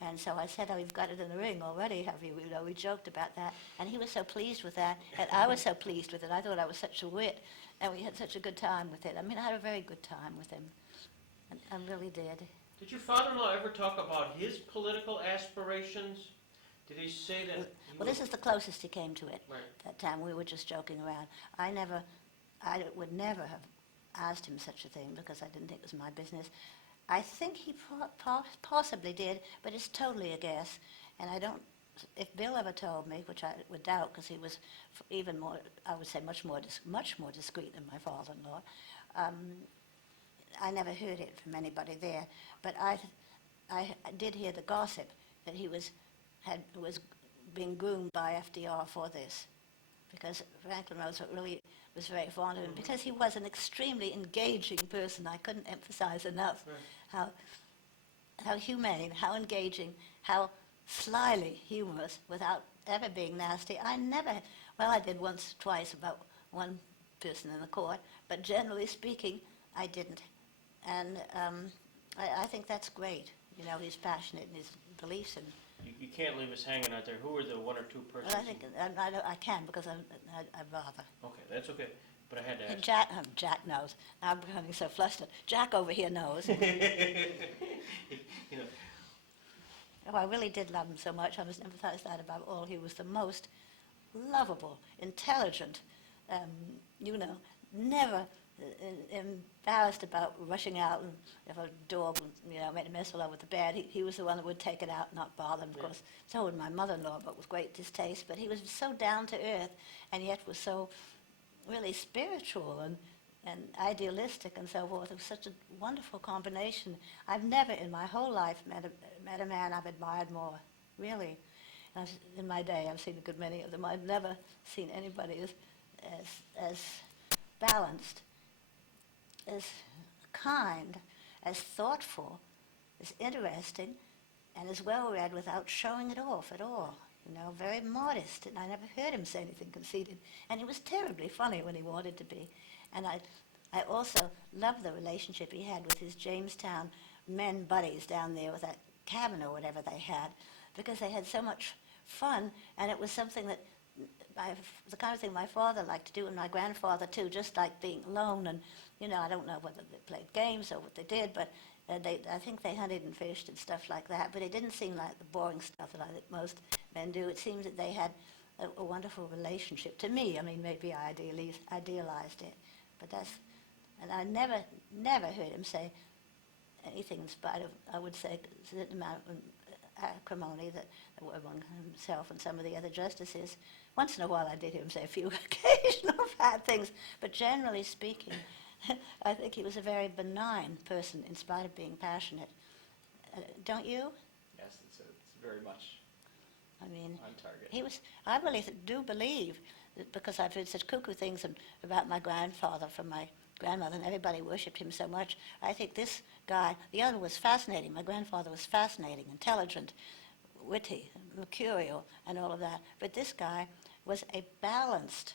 And so I said, oh, you've got it in the ring already, have you? You know, we joked about that. And he was so pleased with that, and I was so pleased with it. I thought I was such a wit, and we had such a good time with it. I mean, I had a very good time with him. I really did. Did your father-in-law ever talk about his political aspirations? Did he say that? Well, this is the closest he came to it. Right. That time we were just joking around. I would never have asked him such a thing because I didn't think it was my business. I think he possibly did, but it's totally a guess. And I don't, if Bill ever told me, which I would doubt because he was even more, I would say much more discreet than my father-in-law, I never heard it from anybody there. But I did hear the gossip that he was being groomed by FDR for this, because Franklin Roosevelt really was very fond of him, because he was an extremely engaging person. I couldn't emphasize enough how humane, how engaging, how slyly humorous, without ever being nasty. I did once, twice about one person in the court, but generally speaking, I didn't. And I think that's great. You know, he's passionate in his beliefs. And You can't leave us hanging out there. Who are the one or two persons? well, I think I can, because I'd rather. Okay, that's okay. But I had to And ask. Jack knows. Now I'm becoming so flustered. Jack over here knows. You know, Oh, I really did love him so much. I must emphasize that about all. He was the most lovable, intelligent, you know, never embarrassed about rushing out, and if a dog, you know, made a mess all over the bed, he was the one that would take it out, not bother him. Of course, so would my mother-in-law, but with great distaste. But he was so down to earth, and yet was so really spiritual and idealistic and so forth. It was such a wonderful combination. I've never in my whole life met a man I've admired more, really. In my day, I've seen a good many of them. I've never seen anybody as balanced, as kind, as thoughtful, as interesting, and as well-read without showing it off at all. You know, very modest, and I never heard him say anything conceited. And he was terribly funny when he wanted to be. And I also loved the relationship he had with his Jamestown men buddies down there with that cabin or whatever they had, because they had so much fun, and it was something that the kind of thing my father liked to do, and my grandfather too, just like being alone. And, you know, I don't know whether they played games or what they did, but I think they hunted and fished and stuff like that. But it didn't seem like the boring stuff that I think most men do. It seems that they had a wonderful relationship. To me, I mean, maybe I idealized it, but and I never heard him say anything in spite of, I would say, a certain amount of acrimony that were among himself and some of the other justices. Once in a while I did hear him say a few occasional bad things, but generally speaking, I think he was a very benign person in spite of being passionate. Don't you? Yes, it's very much I mean, on target. I really do believe, that because I've heard such cuckoo things about my grandfather from my grandmother, and everybody worshipped him so much. I think this guy, the other was fascinating. My grandfather was fascinating, intelligent, witty, mercurial, and all of that. But this guy was a balanced,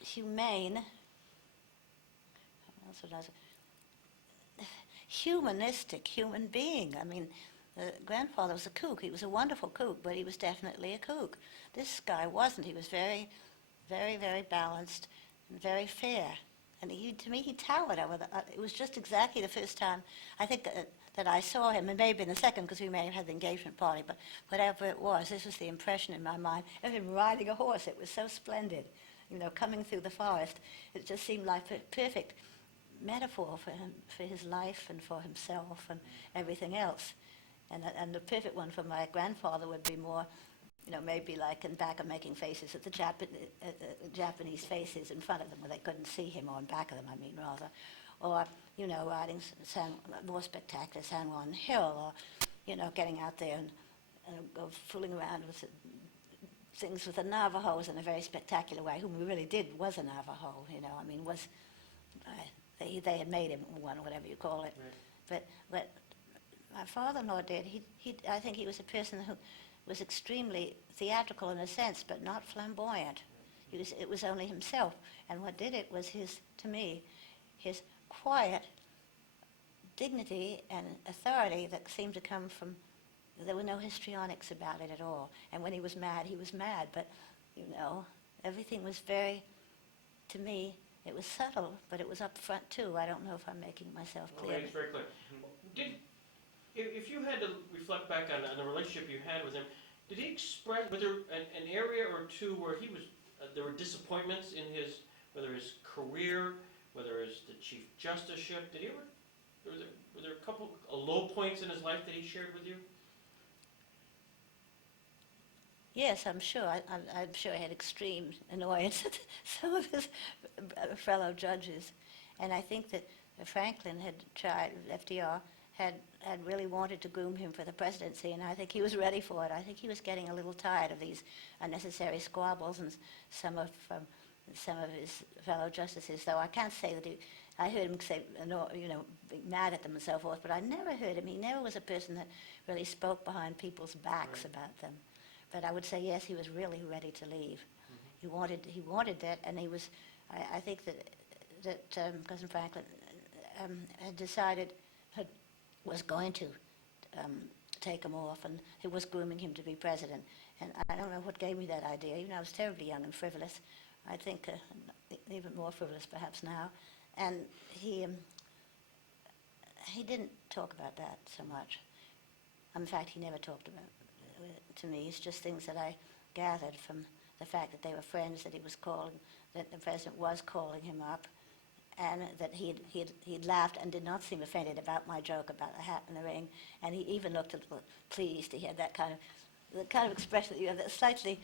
humane, humanistic human being. I mean, grandfather was a kook. He was a wonderful kook, but he was definitely a kook. This guy wasn't. He was very, very, very balanced and very fair. And to me, he towered over it was just exactly the first time, I think, that I saw him, and maybe in the second, because we may have had the engagement party, but whatever it was, this was the impression in my mind of him riding a horse. It was so splendid. coming through the forest. It just seemed like a perfect metaphor for him, for his life and for himself and everything else. And the perfect one for my grandfather would be more, maybe like in back of making faces at the Japanese faces in front of them where they couldn't see him, or in back of them, I mean, rather. Or, riding more spectacular San Juan Hill, or, getting out there and fooling around with things with the Navajos in a very spectacular way, whom we really did was a Navajo, they had made him one, whatever you call it. Right. But my father-in-law did. I think he was a person who was extremely theatrical in a sense, but not flamboyant. It was only himself. And what did it was to me, his quiet dignity and authority that seemed to come from, there were no histrionics about it at all. And when he was mad, but, everything was very, to me, it was subtle, but it was up front too. I don't know if I'm making myself clear. Okay, it's very clear. If you had to reflect back on the relationship you had with him, did he express, was there an area or two where there were disappointments in whether his career, whether it was the Chief Justiceship, were there a couple of low points in his life that he shared with you? Yes, I'm sure. I'm sure I had extreme annoyance at some of his fellow judges. And I think that Franklin had tried, FDR, had really wanted to groom him for the presidency, and I think he was ready for it. I think he was getting a little tired of these unnecessary squabbles and some of his fellow justices, though I can't say that I heard him say, be mad at them and so forth, but I never heard him. He never was a person that really spoke behind people's backs about them. But I would say, yes, he was really ready to leave. Mm-hmm. He wanted that, and he was, I think that Cousin Franklin had decided, was going to take him off, and he was grooming him to be president. And I don't know what gave me that idea. Even I was terribly young and frivolous. I think even more frivolous perhaps now. And he didn't talk about that so much. In fact, he never talked about it to me. It's just things that I gathered from the fact that they were friends, that that the president was calling him up, and that he'd laughed and did not seem offended about my joke about the hat and the ring, and he even looked a little pleased. He had that kind of expression that you have, that slightly,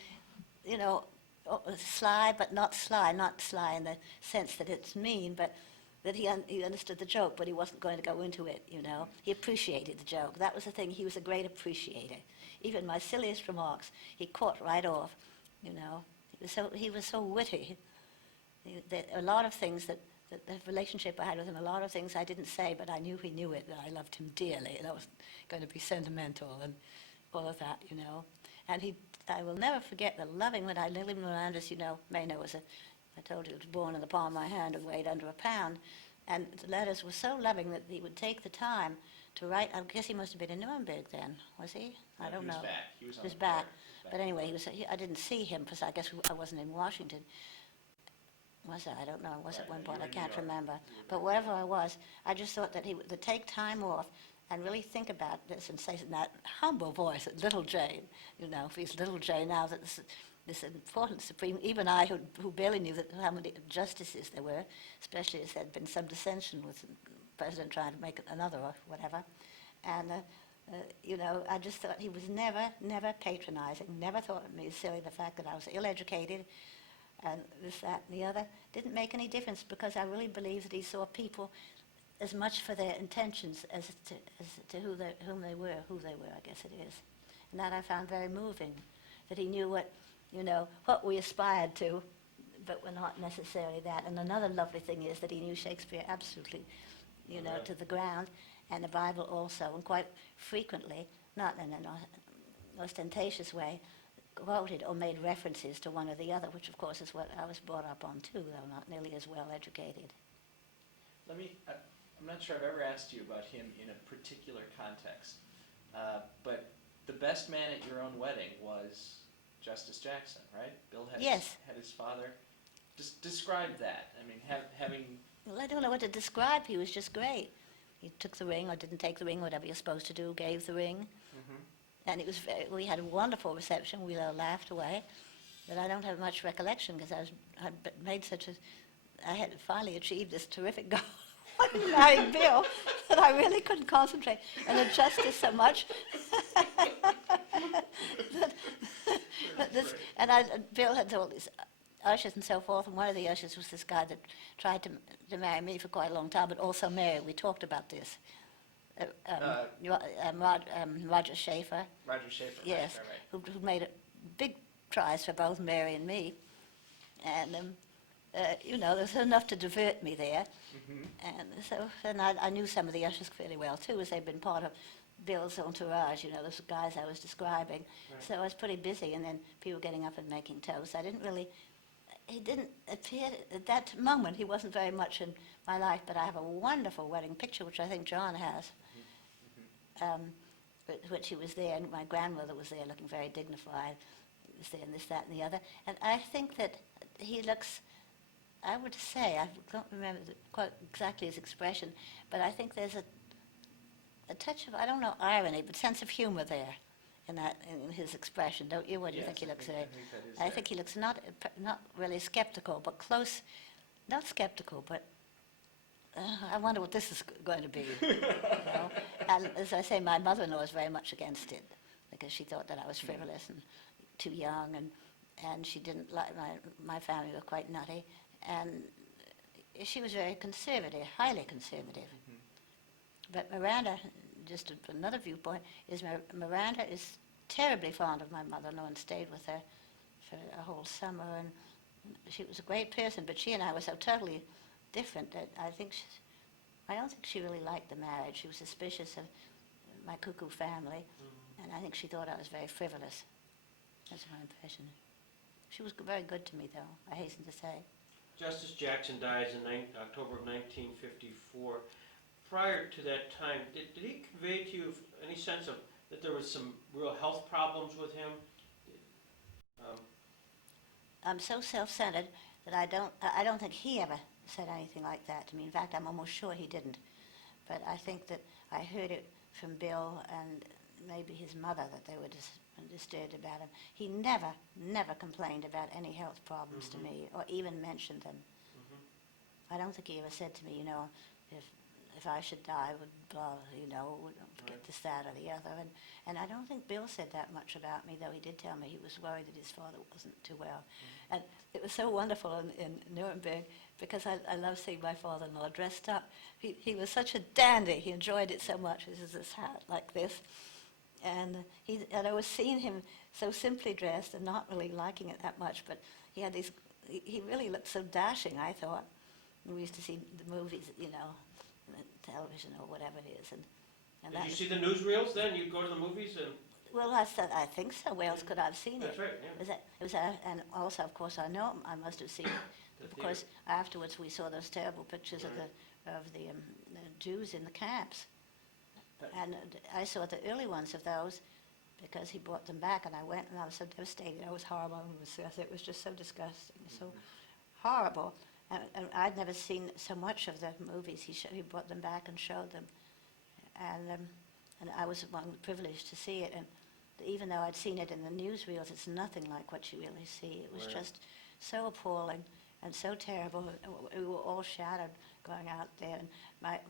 sly but not sly in the sense that it's mean, but that he understood the joke, but he wasn't going to go into it. He appreciated the joke. That was the thing. He was a great appreciator. Even my silliest remarks, he caught right off. He was so witty. A lot of things that the relationship I had with him, a lot of things I didn't say, but I knew he knew it, that I loved him dearly, and I was going to be sentimental and all of that, And I will never forget the loving when I lived in Landis, may know, I told you, he was born in the palm of my hand and weighed under a pound. And the letters were so loving that he would take the time to write. I guess he must have been in Nuremberg then, was he? I don't know. He was back. He was back. But anyway, I didn't see him because I guess I wasn't in Washington. Was I? I don't know. I was at one point. I can't remember. But wherever I was, I just thought that he would take time off and really think about this and say in that humble voice, that little Jane, if he's little Jane now, that this important supreme, even I who barely knew how many justices there were, especially as there had been some dissension with the president trying to make another or whatever. And, I just thought he was never patronizing, never thought of me as silly. The fact that I was ill-educated and this, that, and the other didn't make any difference, because I really believe that he saw people as much for their intentions as to who they were, I guess it is. And that I found very moving, that he knew what we aspired to, but were not necessarily that. And another lovely thing is that he knew Shakespeare absolutely, to the ground, and the Bible also, and quite frequently, not in an ostentatious way, quoted or made references to one or the other, which of course is what I was brought up on too, though not nearly as well educated. I'm not sure I've ever asked you about him in a particular context, but the best man at your own wedding was Justice Jackson, right? Bill had, yes. had his father. Describe that. I mean, having... Well, I don't know what to describe. He was just great. He took the ring or didn't take the ring, whatever you're supposed to do, gave the ring. Mm-hmm. And it was we had a wonderful reception. We all laughed away. but I don't have much recollection because I had finally achieved this terrific goal of marrying Bill that I really couldn't concentrate and adjust to so much. that, Bill had all these ushers and so forth, and one of the ushers was this guy that tried to marry me for quite a long time, but also Mary. We talked about this. Roger Schaefer. Roger Schaefer. Yes, Right. who made big tries for both Mary and me, and there's enough to divert me there, and I knew some of the ushers fairly well too, as they'd been part of Bill's entourage. Those guys I was describing. Right. So I was pretty busy, and then people getting up and making toast. He didn't appear at that moment. He wasn't very much in my life, but I have a wonderful wedding picture, which I think John has. Which he was there, and my grandmother was there looking very dignified. He was there, and this, that, and the other. And I think that he looks, I would say, I don't remember quite exactly his expression, but I think there's a touch of, I don't know, irony, but sense of humor there in his expression, don't you? What do you think he looks there? I think he looks not really skeptical, but close, not skeptical, but I wonder what this is going to be. And as I say, my mother-in-law is very much against it because she thought that I was frivolous and too young, and she didn't like my family were quite nutty, and she was very conservative, highly conservative. But Miranda, just another viewpoint, is Miranda is terribly fond of my mother-in-law and stayed with her for a whole summer, and she was a great person, but she and I were so totally different that I don't think she really liked the marriage. She was suspicious of my cuckoo family, and I think she thought I was very frivolous. That's my impression. She was very good to me, though, I hasten to say. Justice Jackson dies in October of 1954. Prior to that time, did he convey to you any sense of that there was some real health problems with him? I'm so self-centered that I don't think he ever said anything like that to me. In fact, I'm almost sure he didn't. But I think that I heard it from Bill and maybe his mother that they were disturbed about him. He never complained about any health problems to me or even mentioned them. I don't think he ever said to me, if I should die, would blah, get this, that, or the other. And I don't think Bill said that much about me, though he did tell me he was worried that his father wasn't too well. And it was so wonderful in Nuremberg because I love seeing my father-in-law dressed up. He was such a dandy. He enjoyed it so much. This is his hat like this. And I was seeing him so simply dressed and not really liking it that much, but he had these, he really looked so dashing, I thought. And we used to see the movies, television or whatever it is. And Did you see the newsreels then? You'd go to the movies and... Well, I think so. Where else could I have seen That's it? right, yeah. It was and also, of course, I know I must have seen it because afterwards we saw those terrible pictures of the Jews in the camps, and I saw the early ones of those because he brought them back, and I went and I was so devastated. It was horrible. It was just so disgusting, so horrible. And I'd never seen so much of the movies. He brought them back and showed them, and I was among the privileged to see it. And even though I'd seen it in the newsreels, it's nothing like what you really see. It was just so appalling and so terrible. We were all shattered going out there. And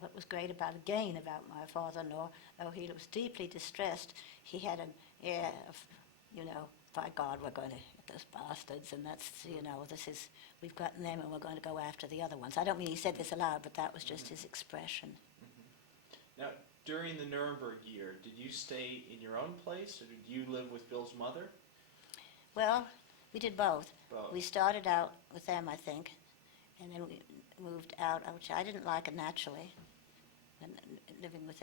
what was great about my father-in-law, though he was deeply distressed, he had an air of, by God, we're going to get those bastards, and that's, we've gotten them and we're going to go after the other ones. I don't mean he said this aloud, but that was just his expression. Now, during the Nuremberg year, did you stay in your own place, or did you live with Bill's mother? Well, we did both. Both. We started out with them, I think, and then we moved out, which I didn't like it naturally, and living with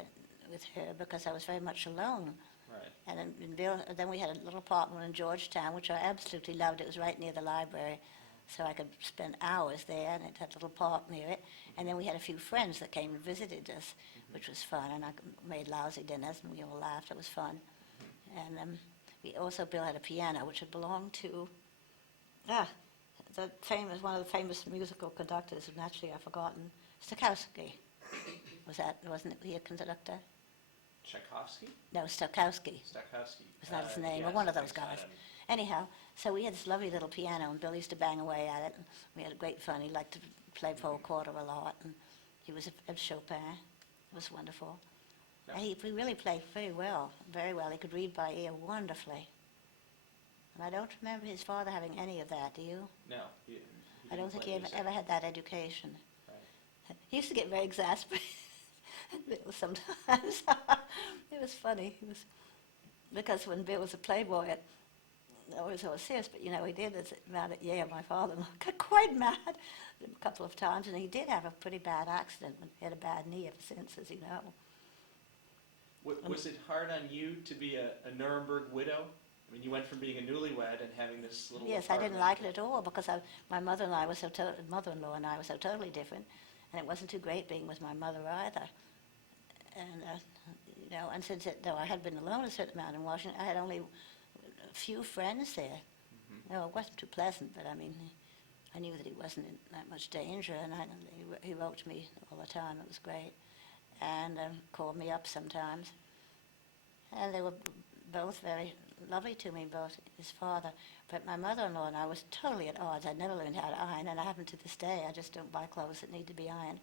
her because I was very much alone. Right. And then we had a little apartment in Georgetown, which I absolutely loved. It was right near the library, so I could spend hours there, and it had a little park near it. And then we had a few friends that came and visited us, which was fun, and I made lousy dinners, and we all laughed. It was fun. And Bill had a piano, which had belonged to one of the famous musical conductors, and actually I've forgotten, Stokowski. Wasn't he a conductor? Tchaikovsky? No, Stokowski. Stokowski. Was that his name? Or Yes, one of I those think so. guys. Anyhow, so we had this lovely little piano, and Bill used to bang away at it, and we had a great fun. He liked to play Paul Quarter a lot, and he was a Chopin. It was wonderful. Yeah. And he really played very well, very well. He could read by ear wonderfully. And I don't remember his father having any of that, do you? No. I don't think he didn't play ever music. had that education. Right. He used to get very exasperated sometimes. It was funny. Because when Bill was a playboy, I was always serious, but he did this mad at my father-in-law, got quite mad a couple of times, and he did have a pretty bad accident, and he had a bad knee ever since, as you know. Was it hard on you to be a Nuremberg widow? I mean, you went from being a newlywed and having this little Yes, I didn't apartment. like it at all, because my mother-in-law and I were so totally different, and it wasn't too great being with my mother either. And, and since though I had been alone a certain amount in Washington, I had only a few friends there. Mhm. No, it wasn't too pleasant, but I mean, I knew that he wasn't in that much danger, and he wrote to me all the time. It was great, and called me up sometimes. And they were both very lovely to me, both his father. But my mother-in-law and I was totally at odds. I'd never learned how to iron, and I happen to this day. I just don't buy clothes that need to be ironed.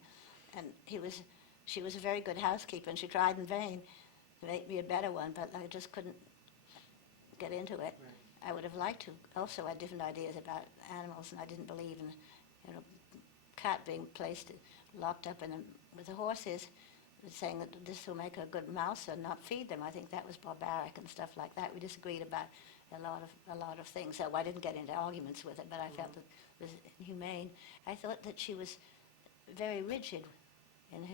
And she was a very good housekeeper, and she tried in vain to make me a better one, but I just couldn't get into it. Right. I would have liked to. Also, I had different ideas about animals, and I didn't believe in, cat being locked up with the horses, saying that this will make a good mouse and not feed them. I think that was barbaric and stuff like that. We disagreed about a lot of things. So I didn't get into arguments with it, but I felt that it was inhumane. I thought that she was very rigid in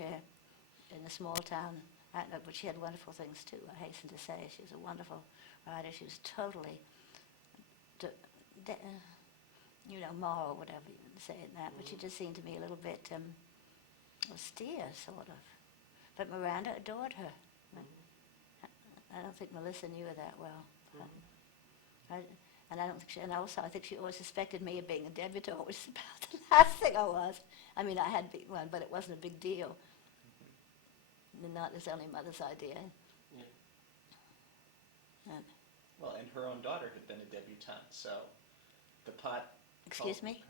a small town. But she had wonderful things too, I hasten to say. She was a wonderful writer. She was totally, moral, whatever you would say in that. But she just seemed to me a little bit austere, sort of. But Miranda adored her. I don't think Melissa knew her that well. And also I think she always suspected me of being a debutante, which is about the last thing I was. I mean, I had been one, but it wasn't a big deal. Not as only mother's idea. Yeah. Well, and her own daughter had been a debutante, so the pot. Excuse me?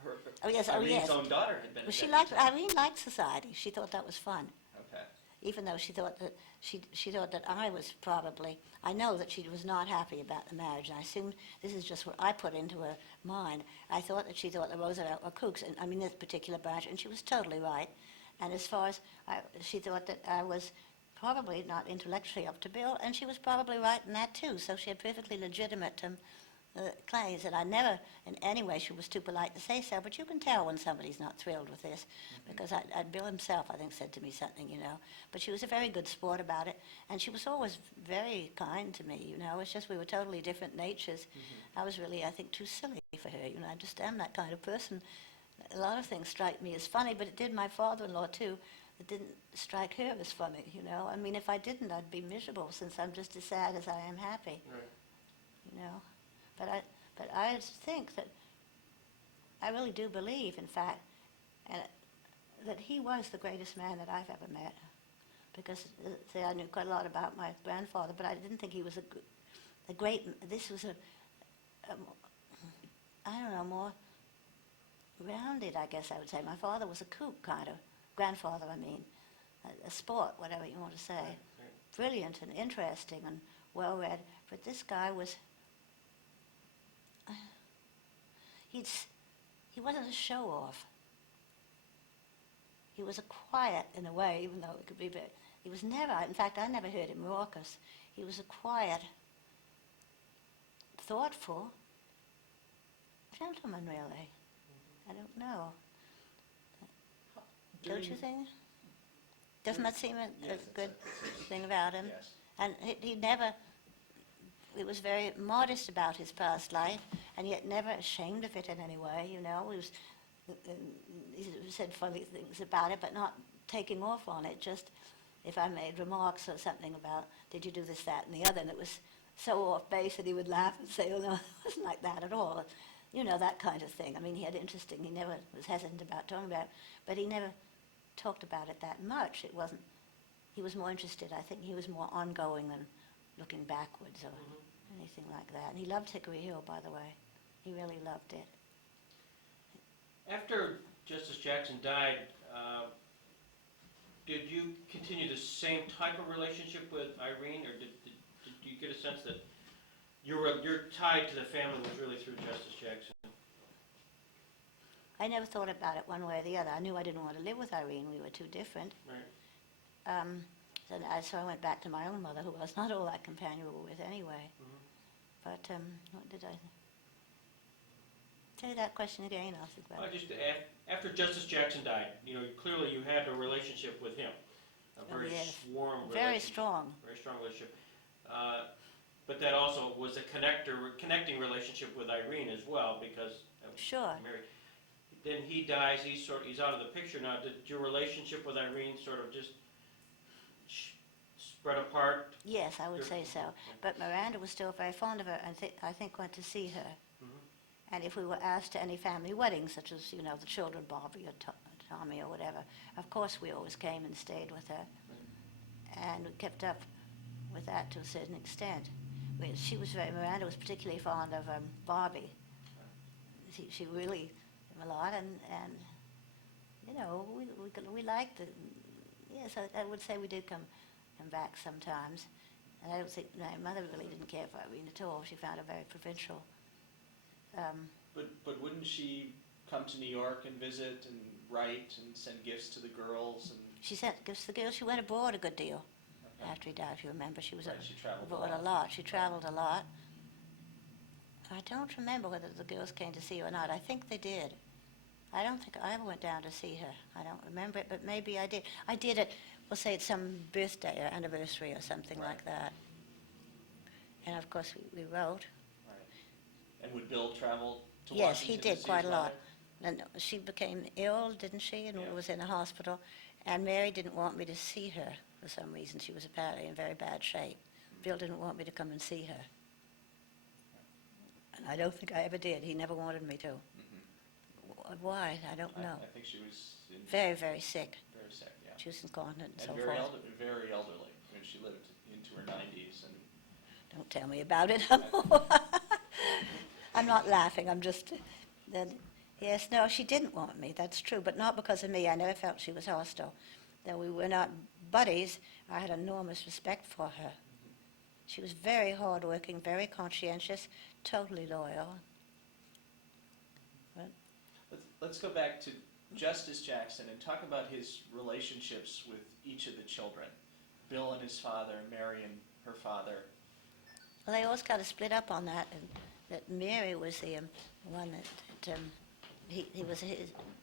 Oh, yes, Irene's own daughter had been Well, a debutante. Irene liked society. She thought that was fun. Okay. Even though she thought that I was probably, I know that she was not happy about the marriage, and I assume this is just what I put into her mind. I thought that she thought that Roosevelt were kooks, and I mean this particular branch, and she was totally right. And as far as she thought that I was probably not intellectually up to Bill, and she was probably right in that too. So she had perfectly legitimate claims, and I never, in any way, she was too polite to say so. But you can tell when somebody's not thrilled with this, because Bill himself, I think, said to me something, But she was a very good sport about it, and she was always very kind to me, It's just we were totally different natures. I was really, I think, too silly for her, I just am that kind of person. A lot of things strike me as funny, but it did my father-in-law too. It didn't strike her as funny, I mean, if I didn't, I'd be miserable, since I'm just as sad as I am happy, Right. But I think that I really do believe, in fact, that he was the greatest man that I've ever met. Because, say, I knew quite a lot about my grandfather, but I didn't think he was a great. This was more rounded, I guess I would say. My father was a kook, kind of. Grandfather, I mean. A sport, whatever you want to say. Right. Brilliant and interesting and well-read. But this guy was... He wasn't a show-off. He was a quiet, in a way, even though it could be... He was never... In fact, I never heard him raucous. He was a quiet, thoughtful gentleman, really. I don't know. Don't you think? Doesn't that seem a good thing about him? Yes. And he never... He was very modest about his past life, and yet never ashamed of it in any way, He said funny things about it, but not taking off on it. Just if I made remarks or something about, did you do this, that, and the other, and it was so off base that he would laugh and say, oh, no, it wasn't like that at all. That kind of thing. I mean, he never was hesitant about talking about it, but he never talked about it that much. It wasn't, he was more interested. I think he was more ongoing than looking backwards or anything like that. And he loved Hickory Hill, by the way. He really loved it. After Justice Jackson died, did you continue the same type of relationship with Irene, or did you get a sense that your tie to the family was really through Justice Jackson? I never thought about it one way or the other. I knew I didn't want to live with Irene. We were too different. Right. So I went back to my own mother, who I was not all that companionable with anyway. Mhm. But what did I... Say that question again, I'll think about it. Just after Justice Jackson died, clearly you had a relationship with him, a very yes. warm relationship. Very strong. Very strong relationship. But that also was a connecting relationship with Irene as well, because Sure. Mary. Then he dies. He's out of the picture now. Did your relationship with Irene sort of just spread apart? Yes, I would say so. But Miranda was still very fond of her, and I think went to see her. Mm-hmm. And if we were asked to any family weddings, such as, the children, Barbie or Tommy or whatever, of course we always came and stayed with her. And we kept up with that to a certain extent. Miranda was particularly fond of Barbie. She really, a lot, and we liked it. Yes, I would say we did come back sometimes. And I don't think, my mother really didn't care for Irene at all. She found her very provincial. But wouldn't she come to New York and visit and write and send gifts to the girls? And She sent gifts to the girls. She went abroad a good deal after he died, if you remember. She was right, she traveled abroad a lot. She traveled a lot. I don't remember whether the girls came to see her or not. I think they did. I don't think I ever went down to see her. I don't remember it, but maybe I did. I did it, we'll say it's some birthday or anniversary or something like that. And of course we wrote. Right. And would Bill travel to Yes, Washington he to did see quite his a lot. mother? And she became ill, didn't she, and Yeah. was in a hospital. And Mary didn't want me to see her for some reason. She was apparently in very bad shape. Bill didn't want me to come and see her. And I don't think I ever did. He never wanted me to. Why? I don't know. I think she was Very, very sick. very sick, yeah. She was incontinent and so And very, forth. very elderly. I mean, she lived into her 90s. And Don't tell me about it. I'm not laughing. I'm just... Yes, no, she didn't want me. That's true, but not because of me. I never felt she was hostile. Though we were not buddies, I had enormous respect for her. She was very hardworking, very conscientious, totally loyal. let's go back to Justice Jackson and talk about his relationships with each of the children. Bill and his father, Mary and her father. Well, they always kind of split up on that, and that Mary was the one that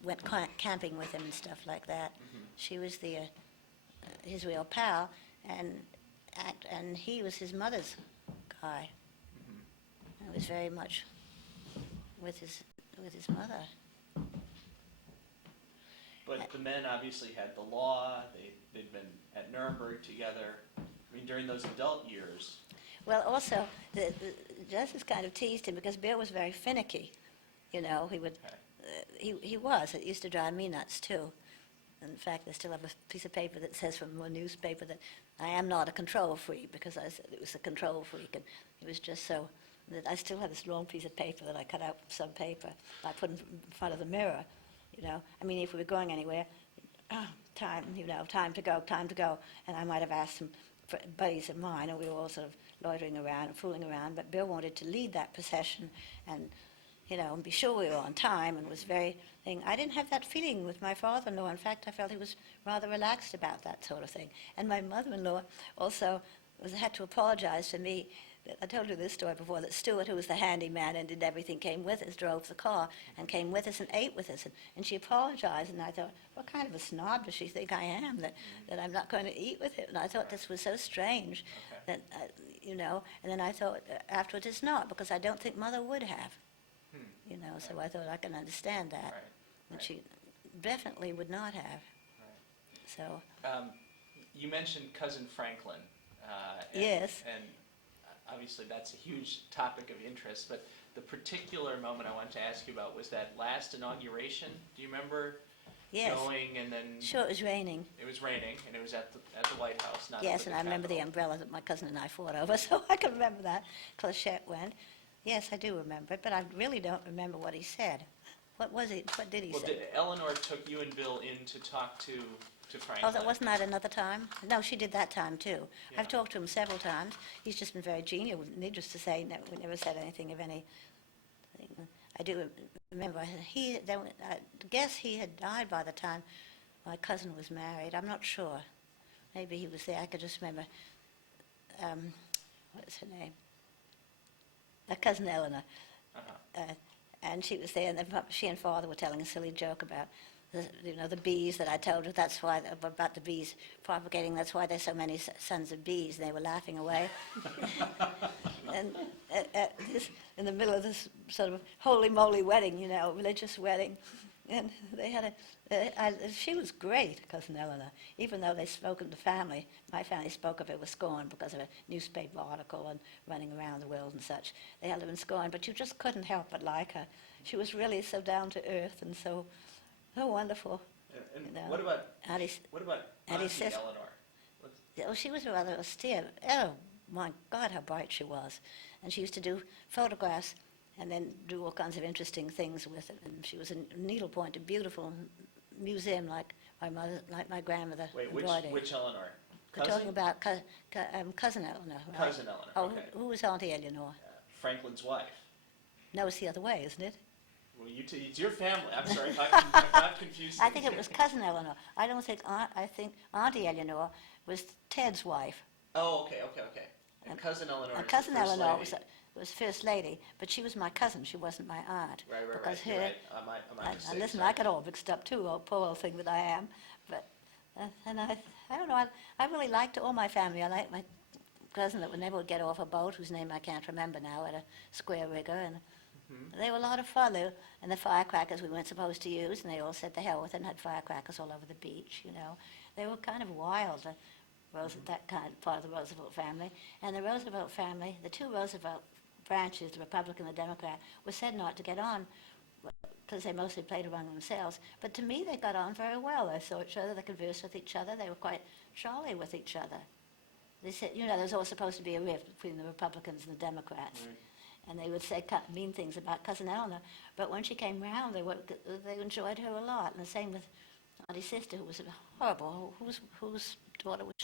went camping with him and stuff like that. She was his real pal, and he was his mother's guy. And was very much with his mother. But the men obviously had the law. They'd been at Nuremberg together. I mean, during those adult years. Well, also, the Justice kind of teased him because Bill was very finicky. He would, he was. It used to drive me nuts, too. In fact, I still have a piece of paper that says from a newspaper that I am not a control freak, because I said it was a control freak, and it was just so that I still have this long piece of paper that I cut out from some paper I put in front of the mirror. I mean, if we were going anywhere, time to go, and I might have asked some buddies of mine, and we were all sort of loitering around and fooling around, but Bill wanted to lead that procession and be sure we were on time, and was very thing. I didn't have that feeling with my father-in-law. In fact, I felt he was rather relaxed about that sort of thing. And my mother-in-law also had to apologize to me. I told you this story before, that Stuart, who was the handyman and did everything, came with us, drove the car, and came with us and ate with us. And she apologized, and I thought, what kind of a snob does she think I am, that I'm not going to eat with him? And I thought this was so strange, that, and then I thought afterwards it's not, because I don't think Mother would have. So I thought I can understand that. And she definitely would not have. So. You mentioned Cousin Franklin. Yes. And obviously that's a huge topic of interest, but the particular moment I wanted to ask you about was that last inauguration. Do you remember Yes. going, and then Sure, it was raining. it was raining, and it was at the White House, not Yes, at and the I remember the Capitol. umbrella that my cousin and I fought over, so I can remember that. Clochette went. Yes, I do remember it, but I really don't remember what he said. What was it? What did he Well, say? Eleanor took you and Bill in to talk to Franklin. Oh, that wasn't that another time? No, she did that time too. Yeah. I've talked to him several times. He's just been very genial. Needless to say, we never said anything of any. I do remember I guess he had died by the time my cousin was married. I'm not sure. Maybe he was there. I could just remember. What's her name? Cousin Eleanor. Uh-huh. And she was there, and she and Father were telling a silly joke about the bees that I told her. That's why about the bees propagating. That's why there's so many sons of bees. And they were laughing away. And in the middle of this sort of holy moly wedding, religious wedding, and they had she was great, Cousin Eleanor. Even though they spoke of the family, my family spoke of it with scorn because of a newspaper article and running around the world and such. They held her in scorn, but you just couldn't help but like her. She was really so down to earth and so wonderful. And You know, what about Auntie Auntie says- Eleanor? She was rather austere. Oh, my God, how bright she was. And she used to do photographs and then do all kinds of interesting things with it. And she was a needlepoint, a beautiful museum like my mother, like my grandmother. Wait, embroidered. which Eleanor? We're talking about Cousin Eleanor, right? Cousin Eleanor, Oh, okay. who was Auntie Eleanor? Franklin's wife. No, it's the other way, isn't it? Well, it's your family. I'm sorry if I've confused I think it was Cousin Eleanor. I don't think I think Auntie Eleanor was Ted's wife. Oh, okay. And Cousin Eleanor is the Cousin first Eleanor lady. was first lady, but she was my cousin. She wasn't my aunt. Right. Because You're her, right. I'm mistaken, listen, sorry. I get all mixed up too, poor old thing that I am. But and I don't know. I really liked all my family. I liked my cousin that would never get off a boat, whose name I can't remember now, at a square rigger, and they were a lot of fun. And the firecrackers we weren't supposed to use, and they all said to hell with it and had firecrackers all over the beach. They were kind of wild. That kind of part of the Roosevelt family. And the Roosevelt family, the two Roosevelt branches, the Republican and the Democrat, were said not to get on because they mostly played among themselves. But to me, they got on very well. They saw each other, they conversed with each other, they were quite jolly with each other. They said, there's always supposed to be a rift between the Republicans and the Democrats. Right. And they would say mean things about Cousin Eleanor. But when she came round, they enjoyed her a lot. And the same with Auntie's sister, who was horrible, whose daughter was